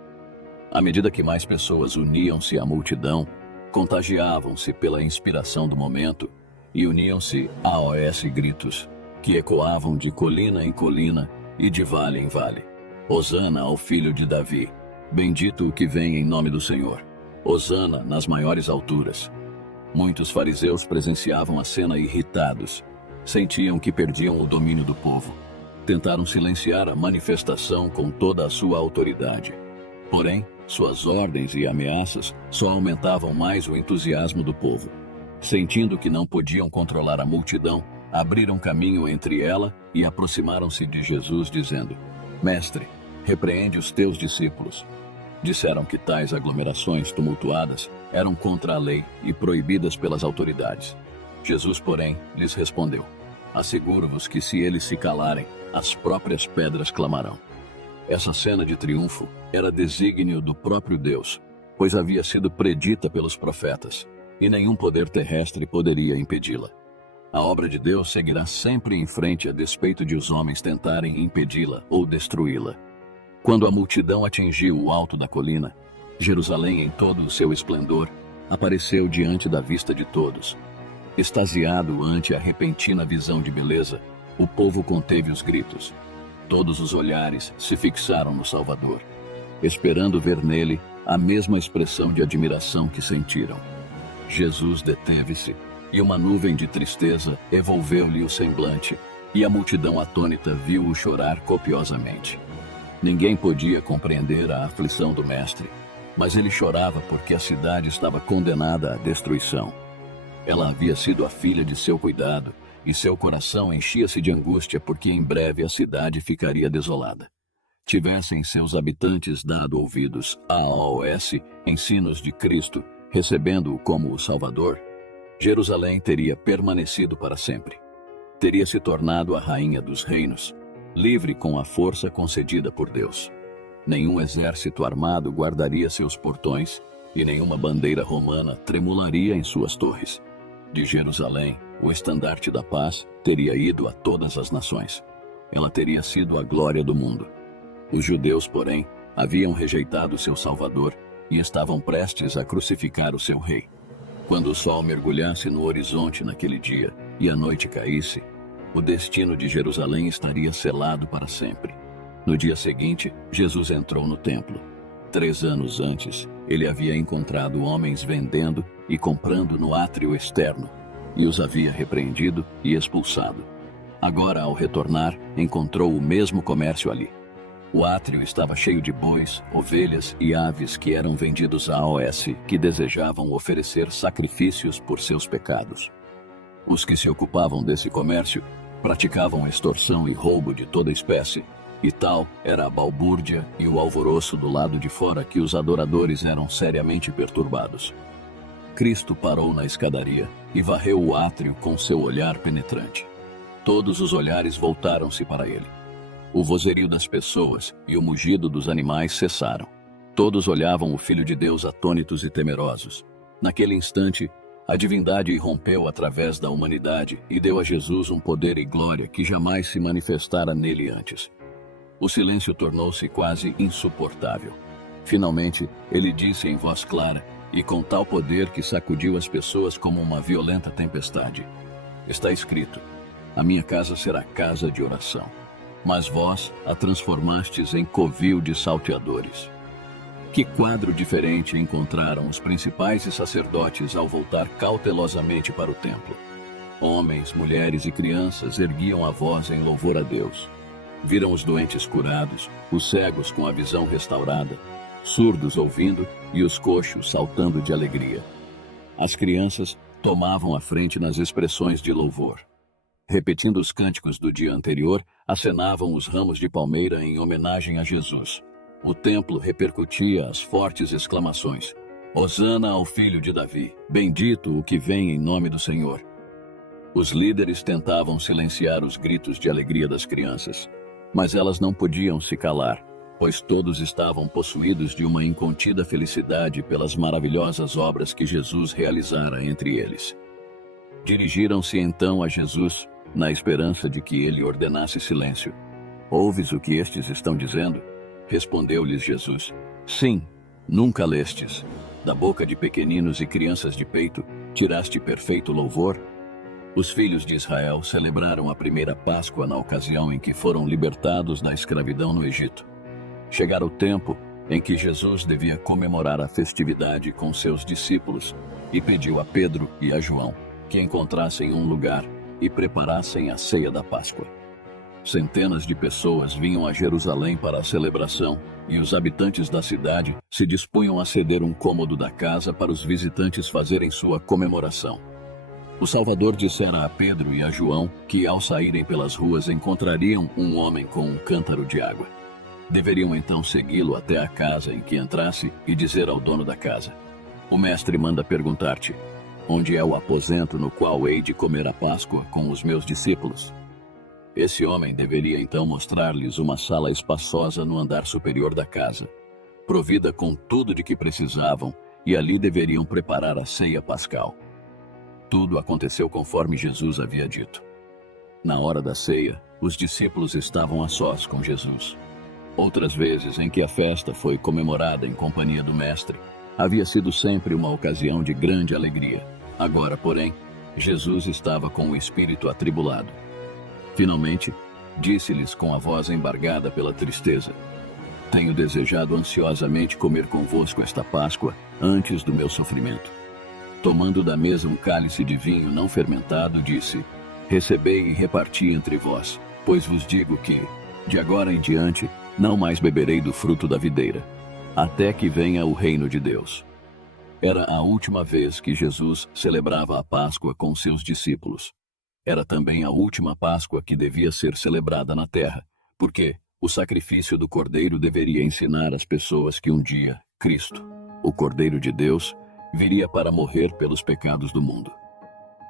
À medida que mais pessoas uniam-se à multidão, contagiavam-se pela inspiração do momento e uniam-se aos gritos, que ecoavam de colina em colina e de vale em vale. Hosana ao filho de Davi, bendito o que vem em nome do Senhor. Hosana nas maiores alturas. Muitos fariseus presenciavam a cena irritados. Sentiam que perdiam o domínio do povo. Tentaram silenciar a manifestação com toda a sua autoridade. Porém, suas ordens e ameaças só aumentavam mais o entusiasmo do povo. Sentindo que não podiam controlar a multidão, abriram caminho entre ela e aproximaram-se de Jesus, dizendo: Mestre, repreende os teus discípulos. Disseram que tais aglomerações tumultuadas eram contra a lei e proibidas pelas autoridades. Jesus, porém, lhes respondeu: Asseguro-vos que se eles se calarem, as próprias pedras clamarão. Essa cena de triunfo era desígnio do próprio Deus, pois havia sido predita pelos profetas, e nenhum poder terrestre poderia impedi-la. A obra de Deus seguirá sempre em frente a despeito de os homens tentarem impedi-la ou destruí-la. Quando a multidão atingiu o alto da colina, Jerusalém em todo o seu esplendor apareceu diante da vista de todos. Extasiado ante a repentina visão de beleza, o povo conteve os gritos. Todos os olhares se fixaram no Salvador, esperando ver nele a mesma expressão de admiração que sentiram. Jesus deteve-se, e uma nuvem de tristeza envolveu-lhe o semblante, e a multidão atônita viu-o chorar copiosamente. Ninguém podia compreender a aflição do mestre, mas ele chorava porque a cidade estava condenada à destruição. Ela havia sido a filha de seu cuidado, e seu coração enchia-se de angústia porque em breve a cidade ficaria desolada. Tivessem seus habitantes dado ouvidos aos ensinos de Cristo, recebendo-o como o Salvador, Jerusalém teria permanecido para sempre. Teria se tornado a rainha dos reinos, livre com a força concedida por Deus. Nenhum exército armado guardaria seus portões, e nenhuma bandeira romana tremularia em suas torres. De Jerusalém, o estandarte da paz teria ido a todas as nações. Ela teria sido a glória do mundo. Os judeus, porém, haviam rejeitado seu Salvador e estavam prestes a crucificar o seu rei. Quando o sol mergulhasse no horizonte naquele dia e a noite caísse, o destino de Jerusalém estaria selado para sempre. No dia seguinte, Jesus entrou no templo. 3 anos antes, ele havia encontrado homens vendendo e comprando no átrio externo, e os havia repreendido e expulsado. Agora, ao retornar, encontrou o mesmo comércio ali. O átrio estava cheio de bois, ovelhas e aves que eram vendidos aos que desejavam oferecer sacrifícios por seus pecados. Os que se ocupavam desse comércio praticavam extorsão e roubo de toda espécie, e tal era a balbúrdia e o alvoroço do lado de fora que os adoradores eram seriamente perturbados. Cristo parou na escadaria e varreu o átrio com seu olhar penetrante. Todos os olhares voltaram-se para ele. O vozerio das pessoas e o mugido dos animais cessaram. Todos olhavam o Filho de Deus atônitos e temerosos. Naquele instante, a divindade irrompeu através da humanidade e deu a Jesus um poder e glória que jamais se manifestara nele antes. O silêncio tornou-se quase insuportável. Finalmente, ele disse em voz clara e com tal poder que sacudiu as pessoas como uma violenta tempestade: Está escrito, a minha casa será casa de oração. Mas vós a transformastes em covil de salteadores. Que quadro diferente encontraram os principais e sacerdotes ao voltar cautelosamente para o templo. Homens, mulheres e crianças erguiam a voz em louvor a Deus. Viram os doentes curados, os cegos com a visão restaurada, surdos ouvindo e os coxos saltando de alegria. As crianças tomavam a frente nas expressões de louvor. Repetindo os cânticos do dia anterior, acenavam os ramos de palmeira em homenagem a Jesus. O templo repercutia as fortes exclamações: Hosana ao filho de Davi, bendito o que vem em nome do Senhor. Os líderes tentavam silenciar os gritos de alegria das crianças, mas elas não podiam se calar, pois todos estavam possuídos de uma incontida felicidade pelas maravilhosas obras que Jesus realizara entre eles. Dirigiram-se então a Jesus, na esperança de que ele ordenasse silêncio. Ouves o que estes estão dizendo? Respondeu-lhes Jesus: Sim, nunca lestes. Da boca de pequeninos e crianças de peito, tiraste perfeito louvor? Os filhos de Israel celebraram a primeira Páscoa na ocasião em que foram libertados da escravidão no Egito. Chegara o tempo em que Jesus devia comemorar a festividade com seus discípulos e pediu a Pedro e a João que encontrassem um lugar e preparassem a ceia da Páscoa. Centenas de pessoas vinham a Jerusalém para a celebração e os habitantes da cidade se dispunham a ceder um cômodo da casa para os visitantes fazerem sua comemoração. O Salvador dissera a Pedro e a João que, ao saírem pelas ruas, encontrariam um homem com um cântaro de água. Deveriam então segui-lo até a casa em que entrasse e dizer ao dono da casa: O mestre manda perguntar-te: onde é o aposento no qual hei de comer a Páscoa com os meus discípulos. Esse homem deveria então mostrar-lhes uma sala espaçosa no andar superior da casa, provida com tudo de que precisavam, e ali deveriam preparar a ceia pascal. Tudo aconteceu conforme Jesus havia dito. Na hora da ceia, os discípulos estavam a sós com Jesus. Outras vezes em que a festa foi comemorada em companhia do Mestre, havia sido sempre uma ocasião de grande alegria. Agora, porém, Jesus estava com o espírito atribulado. Finalmente, disse-lhes com a voz embargada pela tristeza: Tenho desejado ansiosamente comer convosco esta Páscoa antes do meu sofrimento. Tomando da mesa um cálice de vinho não fermentado, disse: Recebei e reparti entre vós, pois vos digo que, de agora em diante, não mais beberei do fruto da videira, até que venha o reino de Deus. Era a última vez que Jesus celebrava a Páscoa com seus discípulos. Era também a última Páscoa que devia ser celebrada na terra, porque o sacrifício do Cordeiro deveria ensinar as pessoas que um dia Cristo, o Cordeiro de Deus, viria para morrer pelos pecados do mundo.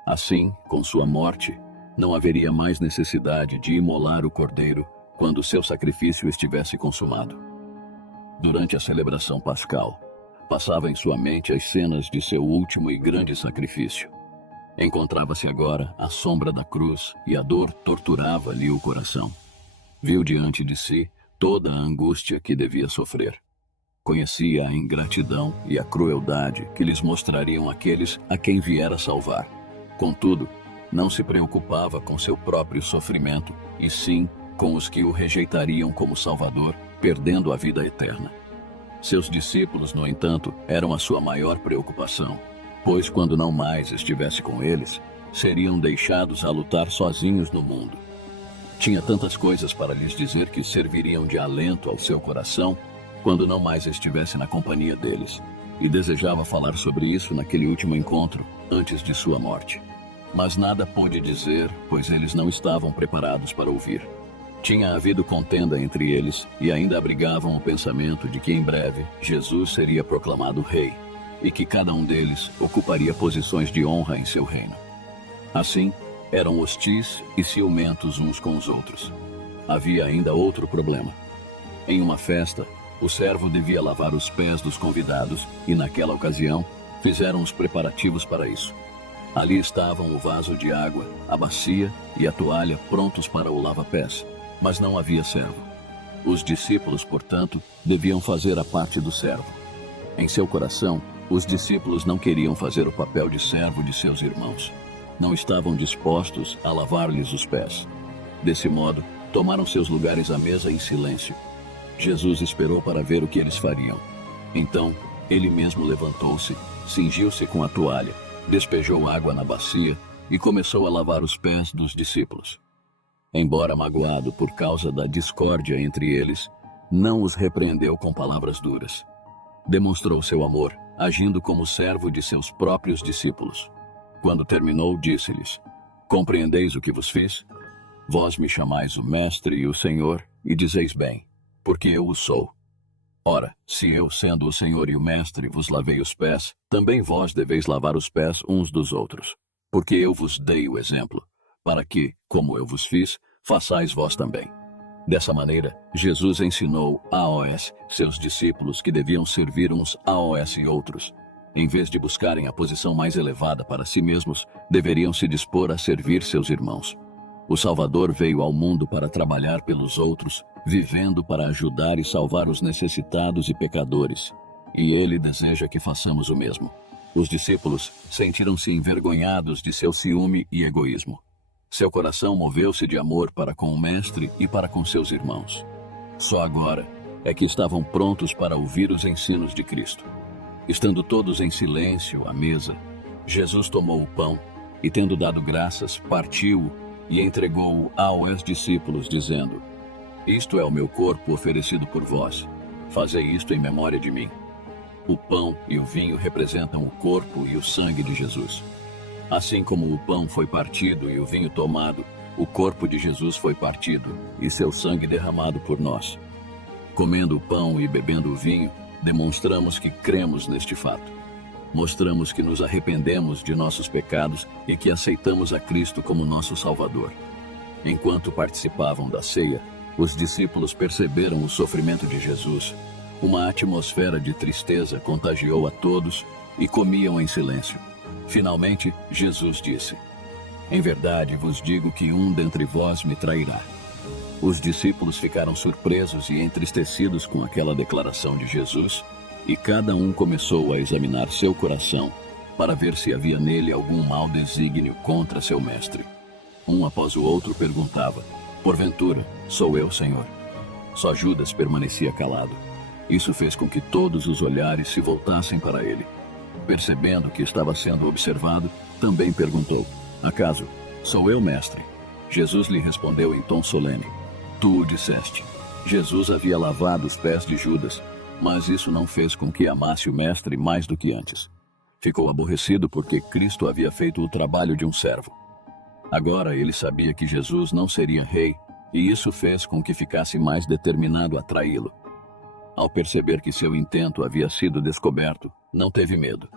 Assim, com sua morte, não haveria mais necessidade de imolar o Cordeiro quando seu sacrifício estivesse consumado. Durante a celebração pascal, passava em sua mente as cenas de seu último e grande sacrifício. Encontrava-se agora à sombra da cruz e a dor torturava-lhe o coração. Viu diante de si toda a angústia que devia sofrer. Conhecia a ingratidão e a crueldade que lhes mostrariam aqueles a quem viera salvar. Contudo, não se preocupava com seu próprio sofrimento, e sim com os que o rejeitariam como Salvador, perdendo a vida eterna. Seus discípulos, no entanto, eram a sua maior preocupação, pois quando não mais estivesse com eles, seriam deixados a lutar sozinhos no mundo. Tinha tantas coisas para lhes dizer que serviriam de alento ao seu coração quando não mais estivesse na companhia deles, e desejava falar sobre isso naquele último encontro, antes de sua morte. Mas nada pôde dizer, pois eles não estavam preparados para ouvir. Tinha havido contenda entre eles e ainda abrigavam o pensamento de que em breve Jesus seria proclamado rei e que cada um deles ocuparia posições de honra em seu reino. Assim, eram hostis e ciumentos uns com os outros. Havia ainda outro problema. Em uma festa, o servo devia lavar os pés dos convidados e, naquela ocasião, fizeram os preparativos para isso. Ali estavam o vaso de água, a bacia e a toalha prontos para o lava-pés, mas não havia servo. Os discípulos, portanto, deviam fazer a parte do servo. Em seu coração, os discípulos não queriam fazer o papel de servo de seus irmãos. Não estavam dispostos a lavar-lhes os pés. Desse modo, tomaram seus lugares à mesa em silêncio. Jesus esperou para ver o que eles fariam. Então, ele mesmo levantou-se, cingiu-se com a toalha, despejou água na bacia e começou a lavar os pés dos discípulos. Embora magoado por causa da discórdia entre eles, não os repreendeu com palavras duras. Demonstrou seu amor, agindo como servo de seus próprios discípulos. Quando terminou, disse-lhes: Compreendeis o que vos fiz? Vós me chamais o Mestre e o Senhor, e dizeis bem, porque eu o sou. Ora, se eu, sendo o Senhor e o Mestre, vos lavei os pés, também vós deveis lavar os pés uns dos outros. Porque eu vos dei o exemplo, para que, como eu vos fiz, façais vós também. Dessa maneira, Jesus ensinou aos seus discípulos que deviam servir uns aos outros. Em vez de buscarem a posição mais elevada para si mesmos, deveriam se dispor a servir seus irmãos. O Salvador veio ao mundo para trabalhar pelos outros, vivendo para ajudar e salvar os necessitados e pecadores. E ele deseja que façamos o mesmo. Os discípulos sentiram-se envergonhados de seu ciúme e egoísmo. Seu coração moveu-se de amor para com o Mestre e para com seus irmãos. Só agora é que estavam prontos para ouvir os ensinos de Cristo. Estando todos em silêncio à mesa, Jesus tomou o pão e, tendo dado graças, partiu-o e entregou-o aos discípulos, dizendo: Isto é o meu corpo oferecido por vós. Fazei isto em memória de mim. O pão e o vinho representam o corpo e o sangue de Jesus. Assim como o pão foi partido e o vinho tomado, o corpo de Jesus foi partido e seu sangue derramado por nós. Comendo o pão e bebendo o vinho, demonstramos que cremos neste fato. Mostramos que nos arrependemos de nossos pecados e que aceitamos a Cristo como nosso Salvador. Enquanto participavam da ceia, os discípulos perceberam o sofrimento de Jesus. Uma atmosfera de tristeza contagiou a todos e comiam em silêncio. Finalmente, Jesus disse: "Em verdade vos digo que um dentre vós me trairá." Os discípulos ficaram surpresos e entristecidos com aquela declaração de Jesus, e cada um começou a examinar seu coração para ver se havia nele algum mau desígnio contra seu mestre. Um após o outro perguntava: "Porventura, sou eu, Senhor?" Só Judas permanecia calado. Isso fez com que todos os olhares se voltassem para ele. Percebendo que estava sendo observado, também perguntou: "Acaso, sou eu, mestre?" Jesus lhe respondeu em tom solene: "Tu o disseste." Jesus havia lavado os pés de Judas, mas isso não fez com que amasse o mestre mais do que antes. Ficou aborrecido porque Cristo havia feito o trabalho de um servo. Agora ele sabia que Jesus não seria rei, e isso fez com que ficasse mais determinado a traí-lo. Ao perceber que seu intento havia sido descoberto, não teve medo.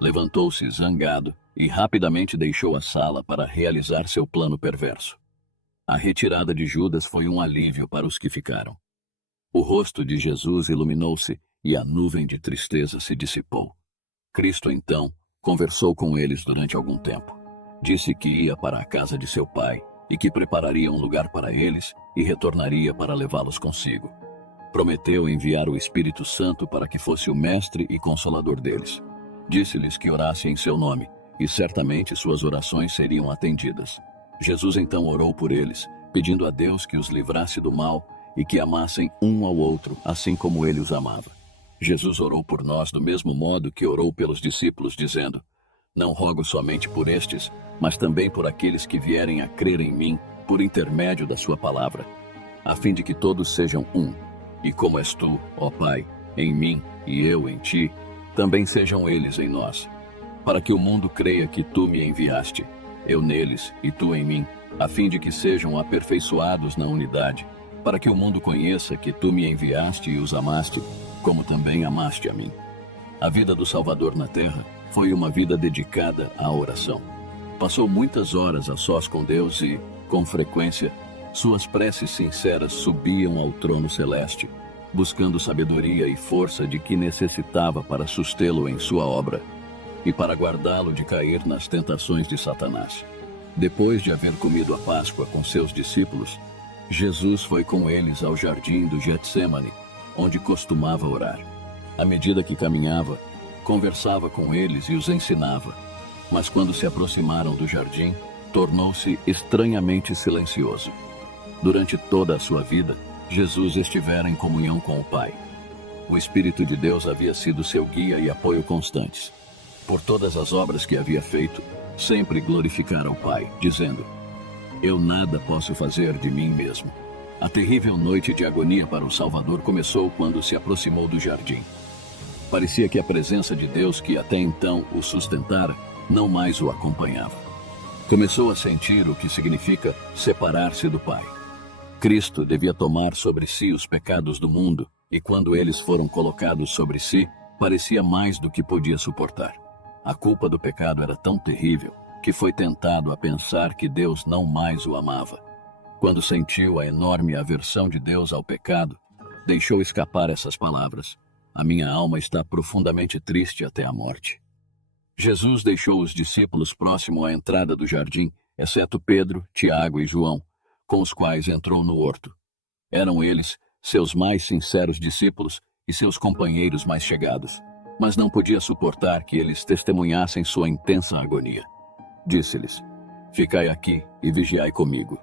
Levantou-se zangado e rapidamente deixou a sala para realizar seu plano perverso. A retirada de Judas foi um alívio para os que ficaram. O rosto de Jesus iluminou-se e a nuvem de tristeza se dissipou. Cristo, então, conversou com eles durante algum tempo. Disse que ia para a casa de seu pai e que prepararia um lugar para eles e retornaria para levá-los consigo. Prometeu enviar o Espírito Santo para que fosse o mestre e consolador deles. Disse-lhes que orassem em seu nome, e certamente suas orações seriam atendidas. Jesus então orou por eles, pedindo a Deus que os livrasse do mal e que amassem um ao outro, assim como ele os amava. Jesus orou por nós do mesmo modo que orou pelos discípulos, dizendo: "Não rogo somente por estes, mas também por aqueles que vierem a crer em mim por intermédio da sua palavra, a fim de que todos sejam um. E como és tu, ó Pai, em mim e eu em ti, também sejam eles em nós, para que o mundo creia que tu me enviaste, eu neles e tu em mim, a fim de que sejam aperfeiçoados na unidade, para que o mundo conheça que tu me enviaste e os amaste, como também amaste a mim." A vida do Salvador na terra foi uma vida dedicada à oração. Passou muitas horas a sós com Deus e, com frequência, suas preces sinceras subiam ao trono celeste, buscando sabedoria e força de que necessitava para sustê-lo em sua obra e para guardá-lo de cair nas tentações de Satanás. Depois de haver comido a Páscoa com seus discípulos, Jesus foi com eles ao jardim do Getsêmani, onde costumava orar. À medida que caminhava, conversava com eles e os ensinava, mas quando se aproximaram do jardim, tornou-se estranhamente silencioso. Durante toda a sua vida, Jesus estivera em comunhão com o Pai. O Espírito de Deus havia sido seu guia e apoio constantes. Por todas as obras que havia feito, sempre glorificara o Pai, dizendo: "Eu nada posso fazer de mim mesmo." A terrível noite de agonia para o Salvador começou quando se aproximou do jardim. Parecia que a presença de Deus, que até então o sustentara, não mais o acompanhava. Começou a sentir o que significa separar-se do Pai. Cristo devia tomar sobre si os pecados do mundo, e quando eles foram colocados sobre si, parecia mais do que podia suportar. A culpa do pecado era tão terrível que foi tentado a pensar que Deus não mais o amava. Quando sentiu a enorme aversão de Deus ao pecado, deixou escapar essas palavras: "A minha alma está profundamente triste até a morte." Jesus deixou os discípulos próximo à entrada do jardim, exceto Pedro, Tiago e João, com os quais entrou no horto. Eram eles seus mais sinceros discípulos e seus companheiros mais chegados, mas não podia suportar que eles testemunhassem sua intensa agonia. Disse-lhes: "Ficai aqui e vigiai comigo."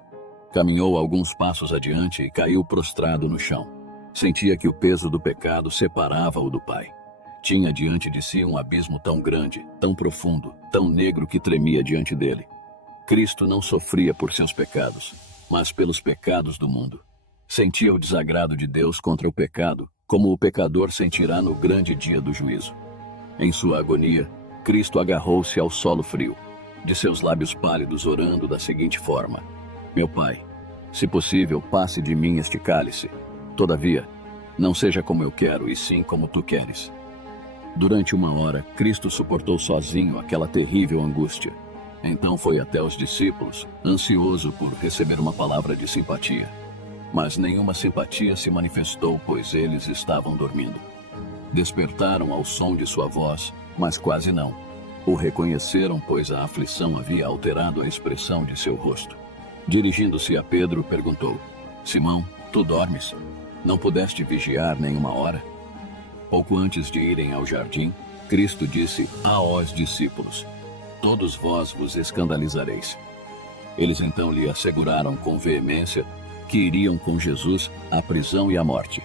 Caminhou alguns passos adiante e caiu prostrado no chão. Sentia que o peso do pecado separava-o do Pai. Tinha diante de si um abismo tão grande, tão profundo, tão negro que tremia diante dele. Cristo não sofria por seus pecados, mas pelos pecados do mundo. Sentia o desagrado de Deus contra o pecado, como o pecador sentirá no grande dia do juízo. Em sua agonia, Cristo agarrou-se ao solo frio, de seus lábios pálidos orando da seguinte forma: "Meu Pai, se possível, passe de mim este cálice. Todavia, não seja como eu quero, e sim como tu queres." Durante 1 hora, Cristo suportou sozinho aquela terrível angústia. Então foi até os discípulos, ansioso por receber uma palavra de simpatia. Mas nenhuma simpatia se manifestou, pois eles estavam dormindo. Despertaram ao som de sua voz, mas quase não. O reconheceram, pois a aflição havia alterado a expressão de seu rosto. Dirigindo-se a Pedro, perguntou: Simão, tu dormes? Não pudeste vigiar nem 1 hora? Pouco antes de irem ao jardim, Cristo disse aos discípulos: Todos vós vos escandalizareis. Eles então lhe asseguraram com veemência que iriam com Jesus à prisão e à morte.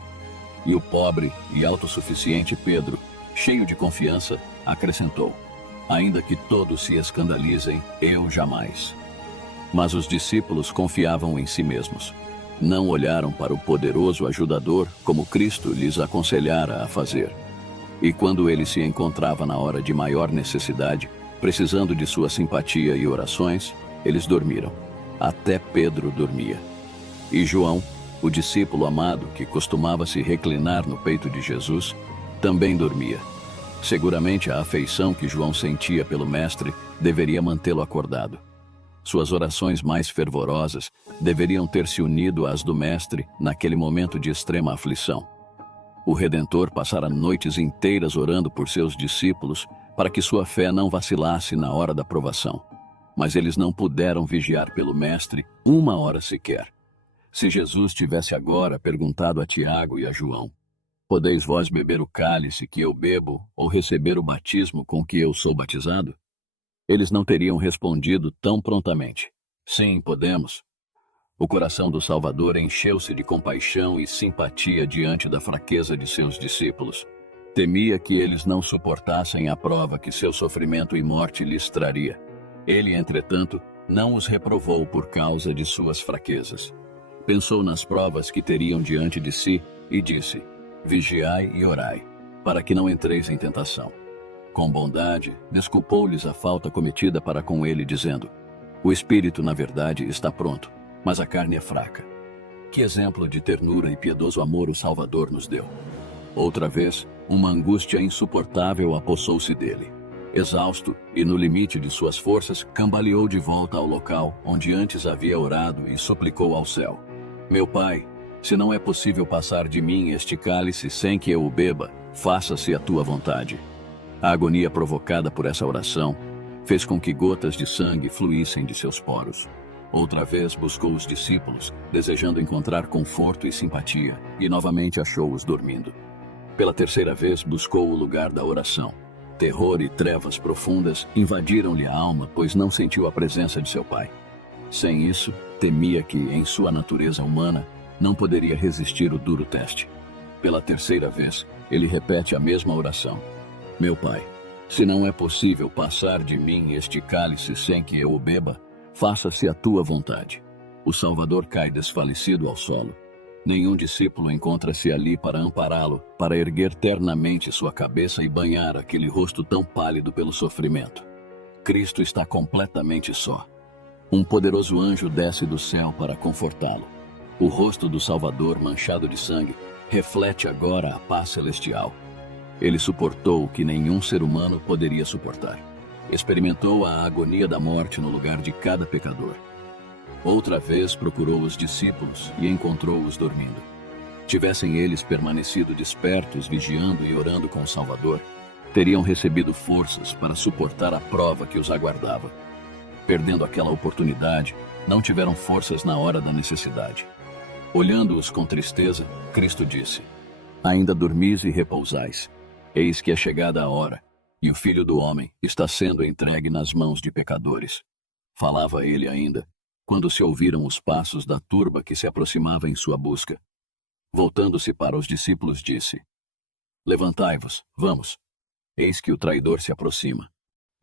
E o pobre e autossuficiente Pedro, cheio de confiança, acrescentou: Ainda que todos se escandalizem, eu jamais. Mas os discípulos confiavam em si mesmos. Não olharam para o poderoso ajudador como Cristo lhes aconselhara a fazer. E quando ele se encontrava na hora de maior necessidade, precisando de sua simpatia e orações, eles dormiram. Até Pedro dormia. E João, o discípulo amado que costumava se reclinar no peito de Jesus, também dormia. Seguramente a afeição que João sentia pelo Mestre deveria mantê-lo acordado. Suas orações mais fervorosas deveriam ter se unido às do Mestre naquele momento de extrema aflição. O Redentor passara noites inteiras orando por seus discípulos para que sua fé não vacilasse na hora da provação. Mas eles não puderam vigiar pelo Mestre 1 hora sequer. Se Jesus tivesse agora perguntado a Tiago e a João: Podeis vós beber o cálice que eu bebo ou receber o batismo com que eu sou batizado? Eles não teriam respondido tão prontamente: Sim, podemos. O coração do Salvador encheu-se de compaixão e simpatia diante da fraqueza de seus discípulos. Temia que eles não suportassem a prova que seu sofrimento e morte lhes traria. Ele, entretanto, não os reprovou por causa de suas fraquezas. Pensou nas provas que teriam diante de si e disse: Vigiai e orai, para que não entreis em tentação. Com bondade, desculpou-lhes a falta cometida para com ele, dizendo: O espírito, na verdade, está pronto, mas a carne é fraca. Que exemplo de ternura e piedoso amor o Salvador nos deu! Outra vez, uma angústia insuportável apossou-se dele. Exausto e no limite de suas forças, cambaleou de volta ao local onde antes havia orado e suplicou ao céu: Meu Pai, se não é possível passar de mim este cálice sem que eu o beba, faça-se a tua vontade. A agonia provocada por essa oração fez com que gotas de sangue fluíssem de seus poros. Outra vez buscou os discípulos, desejando encontrar conforto e simpatia, e novamente achou-os dormindo. Pela terceira vez buscou o lugar da oração. Terror e trevas profundas invadiram-lhe a alma, pois não sentiu a presença de seu Pai. Sem isso, temia que, em sua natureza humana, não poderia resistir o duro teste. Pela terceira vez, ele repete a mesma oração: Meu Pai, se não é possível passar de mim este cálice sem que eu o beba, faça-se a tua vontade. O Salvador cai desfalecido ao solo. Nenhum discípulo encontra-se ali para ampará-lo, para erguer ternamente sua cabeça e banhar aquele rosto tão pálido pelo sofrimento. Cristo está completamente só. Um poderoso anjo desce do céu para confortá-lo. O rosto do Salvador, manchado de sangue, reflete agora a paz celestial. Ele suportou o que nenhum ser humano poderia suportar. Experimentou a agonia da morte no lugar de cada pecador. Outra vez procurou os discípulos e encontrou-os dormindo. Tivessem eles permanecido despertos, vigiando e orando com o Salvador, teriam recebido forças para suportar a prova que os aguardava. Perdendo aquela oportunidade, não tiveram forças na hora da necessidade. Olhando-os com tristeza, Cristo disse: Ainda dormis e repousais. Eis que é chegada a hora, e o Filho do Homem está sendo entregue nas mãos de pecadores. Falava ele ainda, quando se ouviram os passos da turba que se aproximava em sua busca. Voltando-se para os discípulos, disse: Levantai-vos, vamos. Eis que o traidor se aproxima.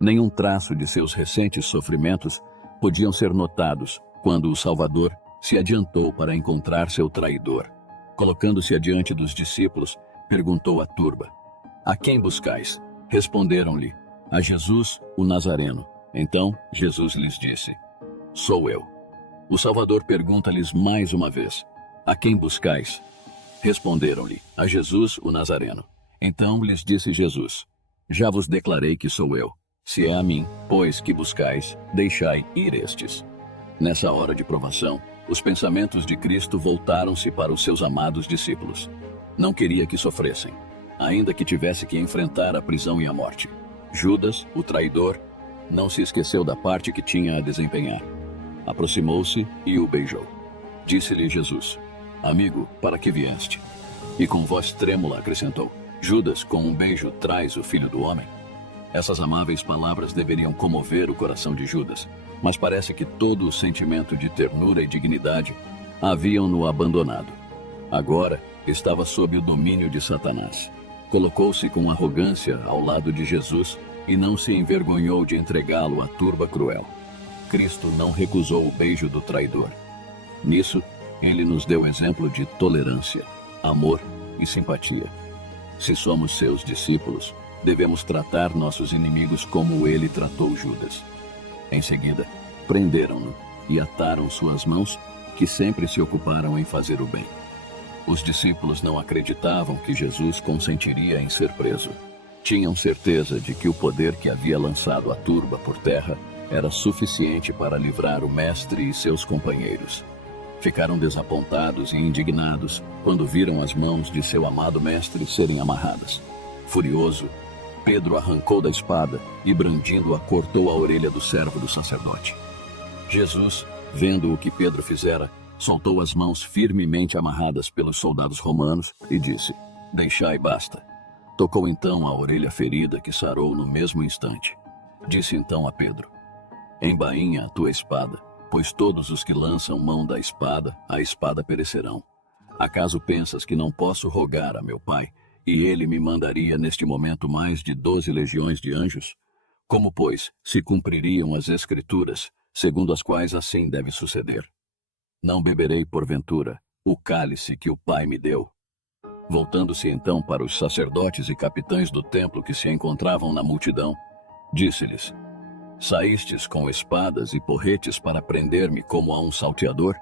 Nenhum traço de seus recentes sofrimentos podiam ser notados quando o Salvador se adiantou para encontrar seu traidor. Colocando-se adiante dos discípulos, perguntou à turba: A quem buscais? Responderam-lhe: A Jesus, o Nazareno. Então Jesus lhes disse: Sou eu. O Salvador pergunta-lhes mais uma vez: A quem buscais? Responderam-lhe: A Jesus, o Nazareno. Então lhes disse Jesus: Já vos declarei que sou eu. Se é a mim, pois, que buscais, deixai ir estes. Nessa hora de provação, os pensamentos de Cristo voltaram-se para os seus amados discípulos. Não queria que sofressem, ainda que tivesse que enfrentar a prisão e a morte. Judas, o traidor, não se esqueceu da parte que tinha a desempenhar. Aproximou-se e o beijou. Disse-lhe Jesus: Amigo, para que vieste? E com voz trêmula acrescentou: Judas, com um beijo, traz o filho do homem? Essas amáveis palavras deveriam comover o coração de Judas, mas parece que todo o sentimento de ternura e dignidade haviam-no abandonado. Agora estava sob o domínio de Satanás. Colocou-se com arrogância ao lado de Jesus e não se envergonhou de entregá-lo à turba cruel. Cristo não recusou o beijo do traidor. Nisso, ele nos deu exemplo de tolerância, amor e simpatia. Se somos seus discípulos, devemos tratar nossos inimigos como ele tratou Judas. Em seguida, prenderam-no e ataram suas mãos, que sempre se ocuparam em fazer o bem. Os discípulos não acreditavam que Jesus consentiria em ser preso. Tinham certeza de que o poder que havia lançado a turba por terra era suficiente para livrar o mestre e seus companheiros. Ficaram desapontados e indignados quando viram as mãos de seu amado mestre serem amarradas. Furioso, Pedro arrancou da espada e, brandindo-a, cortou a orelha do servo do sacerdote. Jesus, vendo o que Pedro fizera, soltou as mãos firmemente amarradas pelos soldados romanos e disse: Deixai, basta. Tocou então a orelha ferida, que sarou no mesmo instante. Disse então a Pedro: Embainha a tua espada, pois todos os que lançam mão da espada, a espada perecerão. Acaso pensas que não posso rogar a meu Pai, e ele me mandaria neste momento mais de 12 legiões de anjos? Como, pois, se cumpririam as Escrituras, segundo as quais assim deve suceder? Não beberei, porventura, o cálice que o Pai me deu? Voltando-se então para os sacerdotes e capitães do templo que se encontravam na multidão, disse-lhes: Saístes com espadas e porretes para prender-me como a um salteador?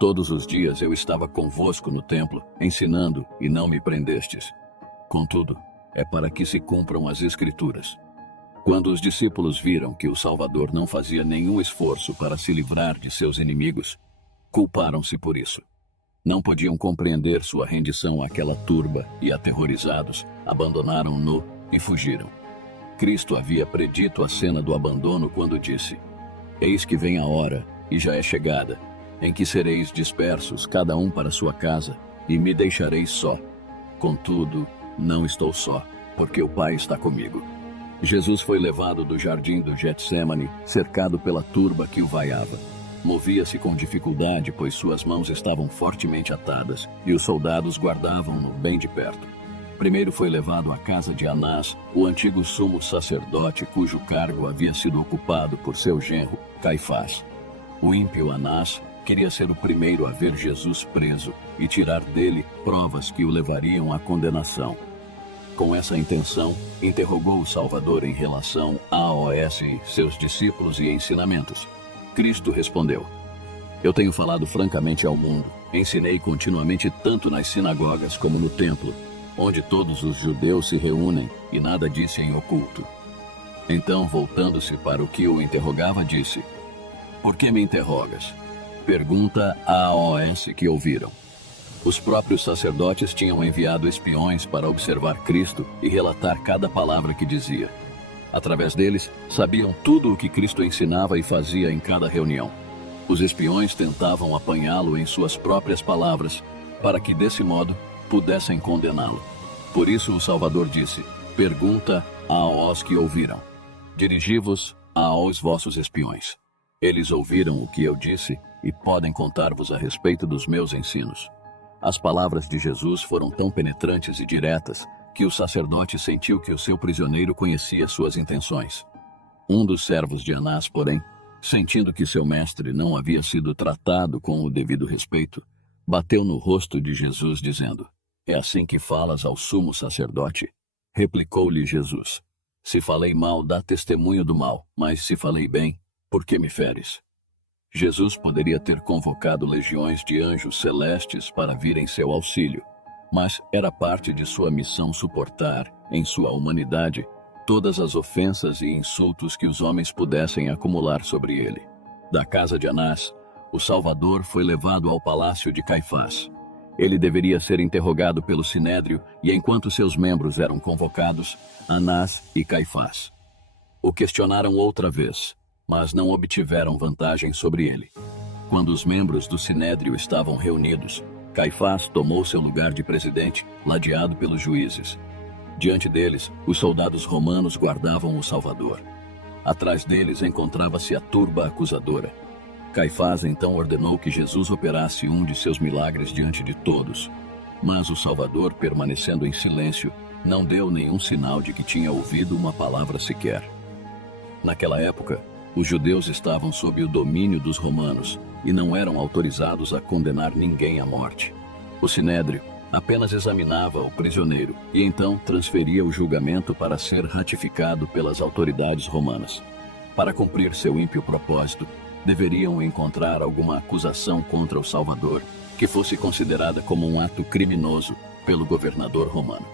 Todos os dias eu estava convosco no templo, ensinando, e não me prendestes. Contudo, é para que se cumpram as Escrituras. Quando os discípulos viram que o Salvador não fazia nenhum esforço para se livrar de seus inimigos, culparam-se por isso. Não podiam compreender sua rendição àquela turba e, aterrorizados, abandonaram-no e fugiram. Cristo havia predito a cena do abandono quando disse: Eis que vem a hora, e já é chegada, em que sereis dispersos, cada um para sua casa, e me deixareis só. Contudo, não estou só, porque o Pai está comigo. Jesus foi levado do jardim do Getsêmani, cercado pela turba que o vaiava. Movia-se com dificuldade, pois suas mãos estavam fortemente atadas, e os soldados guardavam-no bem de perto. Primeiro foi levado à casa de Anás, o antigo sumo sacerdote, cujo cargo havia sido ocupado por seu genro, Caifás. O ímpio Anás queria ser o primeiro a ver Jesus preso e tirar dele provas que o levariam à condenação. Com essa intenção, interrogou o Salvador em relação a OS, seus discípulos e ensinamentos. Cristo respondeu: Eu tenho falado francamente ao mundo, ensinei continuamente tanto nas sinagogas como no templo, onde todos os judeus se reúnem, e nada disse em oculto. Então, voltando-se para o que o interrogava, disse: Por que me interrogas? Pergunta a AOS que ouviram. Os próprios sacerdotes tinham enviado espiões para observar Cristo e relatar cada palavra que dizia. Através deles, sabiam tudo o que Cristo ensinava e fazia em cada reunião. Os espiões tentavam apanhá-lo em suas próprias palavras, para que, desse modo, pudessem condená-lo. Por isso o Salvador disse: Pergunta aos que ouviram. Dirigi-vos aos vossos espiões. Eles ouviram o que eu disse e podem contar-vos a respeito dos meus ensinos. As palavras de Jesus foram tão penetrantes e diretas que o sacerdote sentiu que o seu prisioneiro conhecia suas intenções. Um dos servos de Anás, porém, sentindo que seu mestre não havia sido tratado com o devido respeito, bateu no rosto de Jesus, dizendo: É assim que falas ao sumo sacerdote? Replicou-lhe Jesus: Se falei mal, dá testemunho do mal, mas se falei bem, por que me feres? Jesus poderia ter convocado legiões de anjos celestes para vir em seu auxílio, mas era parte de sua missão suportar, em sua humanidade, todas as ofensas e insultos que os homens pudessem acumular sobre ele. Da casa de Anás, o Salvador foi levado ao palácio de Caifás. Ele deveria ser interrogado pelo Sinédrio e, enquanto seus membros eram convocados, Anás e Caifás o questionaram outra vez, mas não obtiveram vantagem sobre ele. Quando os membros do Sinédrio estavam reunidos, Caifás tomou seu lugar de presidente, ladeado pelos juízes. Diante deles, os soldados romanos guardavam o Salvador. Atrás deles encontrava-se a turba acusadora. Caifás então ordenou que Jesus operasse um de seus milagres diante de todos. Mas o Salvador, permanecendo em silêncio, não deu nenhum sinal de que tinha ouvido uma palavra sequer. Naquela época, os judeus estavam sob o domínio dos romanos e não eram autorizados a condenar ninguém à morte. O Sinédrio apenas examinava o prisioneiro e então transferia o julgamento para ser ratificado pelas autoridades romanas. Para cumprir seu ímpio propósito, deveriam encontrar alguma acusação contra o Salvador que fosse considerada como um ato criminoso pelo governador romano.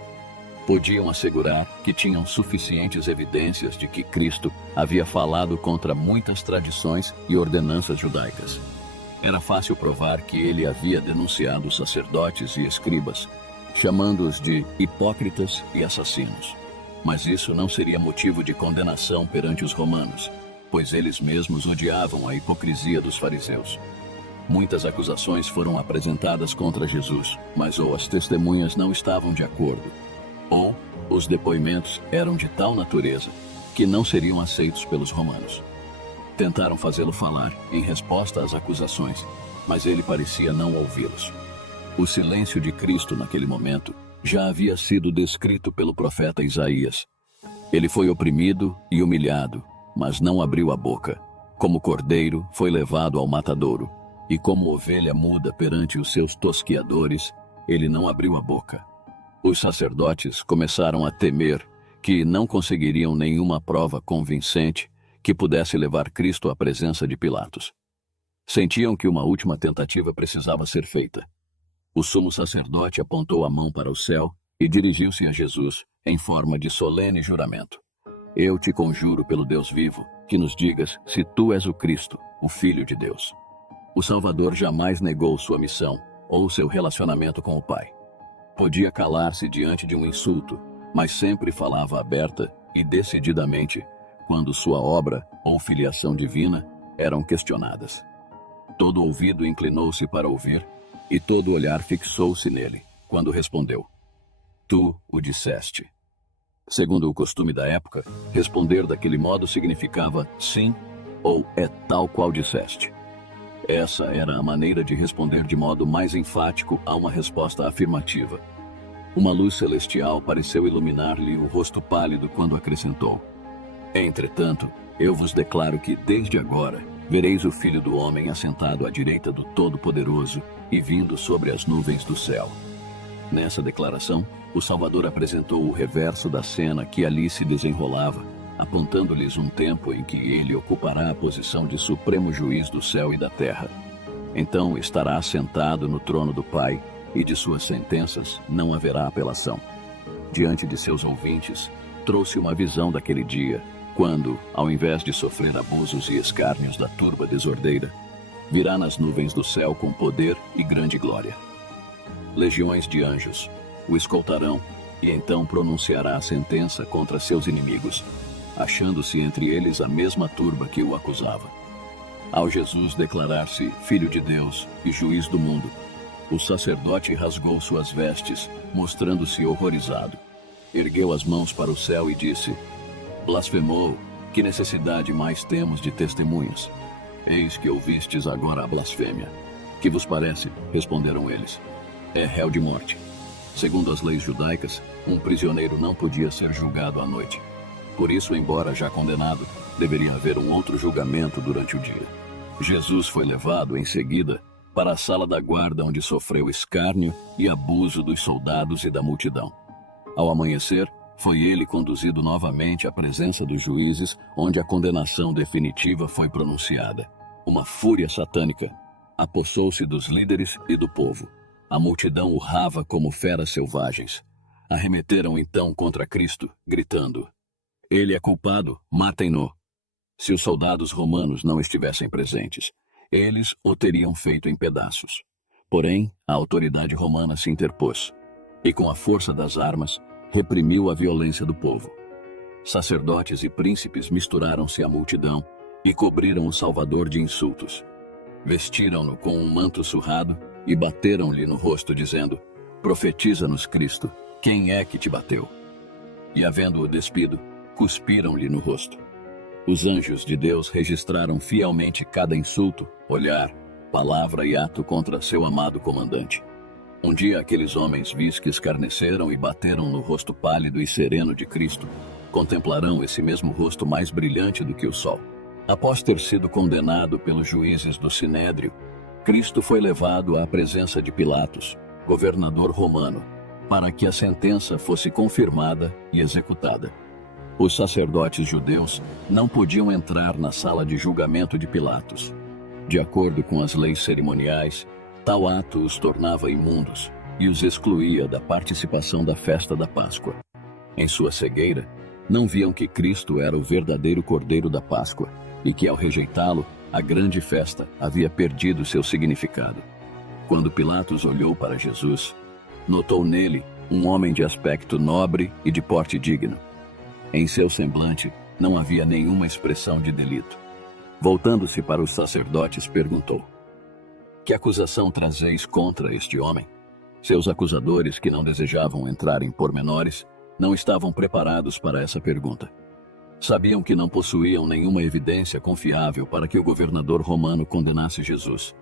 Podiam assegurar que tinham suficientes evidências de que Cristo havia falado contra muitas tradições e ordenanças judaicas. Era fácil provar que ele havia denunciado os sacerdotes e escribas, chamando-os de hipócritas e assassinos. Mas isso não seria motivo de condenação perante os romanos, pois eles mesmos odiavam a hipocrisia dos fariseus. Muitas acusações foram apresentadas contra Jesus, mas ou as testemunhas não estavam de acordo, ou os depoimentos eram de tal natureza que não seriam aceitos pelos romanos. Tentaram fazê-lo falar em resposta às acusações, mas ele parecia não ouvi-los. O silêncio de Cristo naquele momento já havia sido descrito pelo profeta Isaías. Ele foi oprimido e humilhado, mas não abriu a boca. Como cordeiro, foi levado ao matadouro, e como ovelha muda perante os seus tosquiadores, ele não abriu a boca. Os sacerdotes começaram a temer que não conseguiriam nenhuma prova convincente que pudesse levar Cristo à presença de Pilatos. Sentiam que uma última tentativa precisava ser feita. O sumo sacerdote apontou a mão para o céu e dirigiu-se a Jesus em forma de solene juramento. Eu te conjuro pelo Deus vivo, que nos digas se tu és o Cristo, o Filho de Deus. O Salvador jamais negou sua missão ou seu relacionamento com o Pai. Podia calar-se diante de um insulto, mas sempre falava aberta e decididamente quando sua obra ou filiação divina eram questionadas. Todo ouvido inclinou-se para ouvir e todo olhar fixou-se nele quando respondeu: Tu o disseste. Segundo o costume da época, responder daquele modo significava sim ou é tal qual disseste. Essa era a maneira de responder de modo mais enfático a uma resposta afirmativa. Uma luz celestial pareceu iluminar-lhe o rosto pálido quando acrescentou: Entretanto, eu vos declaro que desde agora vereis o Filho do Homem assentado à direita do Todo-Poderoso e vindo sobre as nuvens do céu. Nessa declaração, o Salvador apresentou o reverso da cena que ali se desenrolava, apontando-lhes um tempo em que ele ocupará a posição de supremo juiz do céu e da terra. Então estará assentado no trono do Pai, e de suas sentenças não haverá apelação. Diante de seus ouvintes, trouxe uma visão daquele dia, quando, ao invés de sofrer abusos e escárnios da turba desordeira, virá nas nuvens do céu com poder e grande glória. Legiões de anjos o escoltarão, e então pronunciará a sentença contra seus inimigos, achando-se entre eles a mesma turba que o acusava. Ao Jesus declarar-se Filho de Deus e Juiz do mundo, o sacerdote rasgou suas vestes, mostrando-se horrorizado. Ergueu as mãos para o céu e disse: Blasfemou, que necessidade mais temos de testemunhas? Eis que ouvistes agora a blasfêmia. Que vos parece? Responderam eles. É réu de morte. Segundo as leis judaicas, um prisioneiro não podia ser julgado à noite. Por isso, embora já condenado, deveria haver um outro julgamento durante o dia. Jesus foi levado, em seguida, para a sala da guarda onde sofreu escárnio e abuso dos soldados e da multidão. Ao amanhecer, foi ele conduzido novamente à presença dos juízes, onde a condenação definitiva foi pronunciada. Uma fúria satânica apossou-se dos líderes e do povo. A multidão urrava como feras selvagens. Arremeteram então contra Cristo, gritando: Ele é culpado, matem-no. Se os soldados romanos não estivessem presentes, eles o teriam feito em pedaços. Porém, a autoridade romana se interpôs e, com a força das armas, reprimiu a violência do povo. Sacerdotes e príncipes misturaram-se à multidão e cobriram o Salvador de insultos. Vestiram-no com um manto surrado e bateram-lhe no rosto, dizendo: Profetiza-nos, Cristo, quem é que te bateu? E, havendo-o despido, cuspiram-lhe no rosto. Os anjos de Deus registraram fielmente cada insulto, olhar, palavra e ato contra seu amado comandante. Um dia aqueles homens vis que escarneceram e bateram no rosto pálido e sereno de Cristo, contemplarão esse mesmo rosto mais brilhante do que o sol. Após ter sido condenado pelos juízes do Sinédrio, Cristo foi levado à presença de Pilatos, governador romano, para que a sentença fosse confirmada e executada. Os sacerdotes judeus não podiam entrar na sala de julgamento de Pilatos. De acordo com as leis cerimoniais, tal ato os tornava imundos e os excluía da participação da festa da Páscoa. Em sua cegueira, não viam que Cristo era o verdadeiro Cordeiro da Páscoa e que, ao rejeitá-lo, a grande festa havia perdido seu significado. Quando Pilatos olhou para Jesus, notou nele um homem de aspecto nobre e de porte digno. Em seu semblante não havia nenhuma expressão de delito. Voltando-se para os sacerdotes, perguntou: Que acusação trazeis contra este homem? Seus acusadores, que não desejavam entrar em pormenores, não estavam preparados para essa pergunta. Sabiam que não possuíam nenhuma evidência confiável para que o governador romano condenasse Jesus.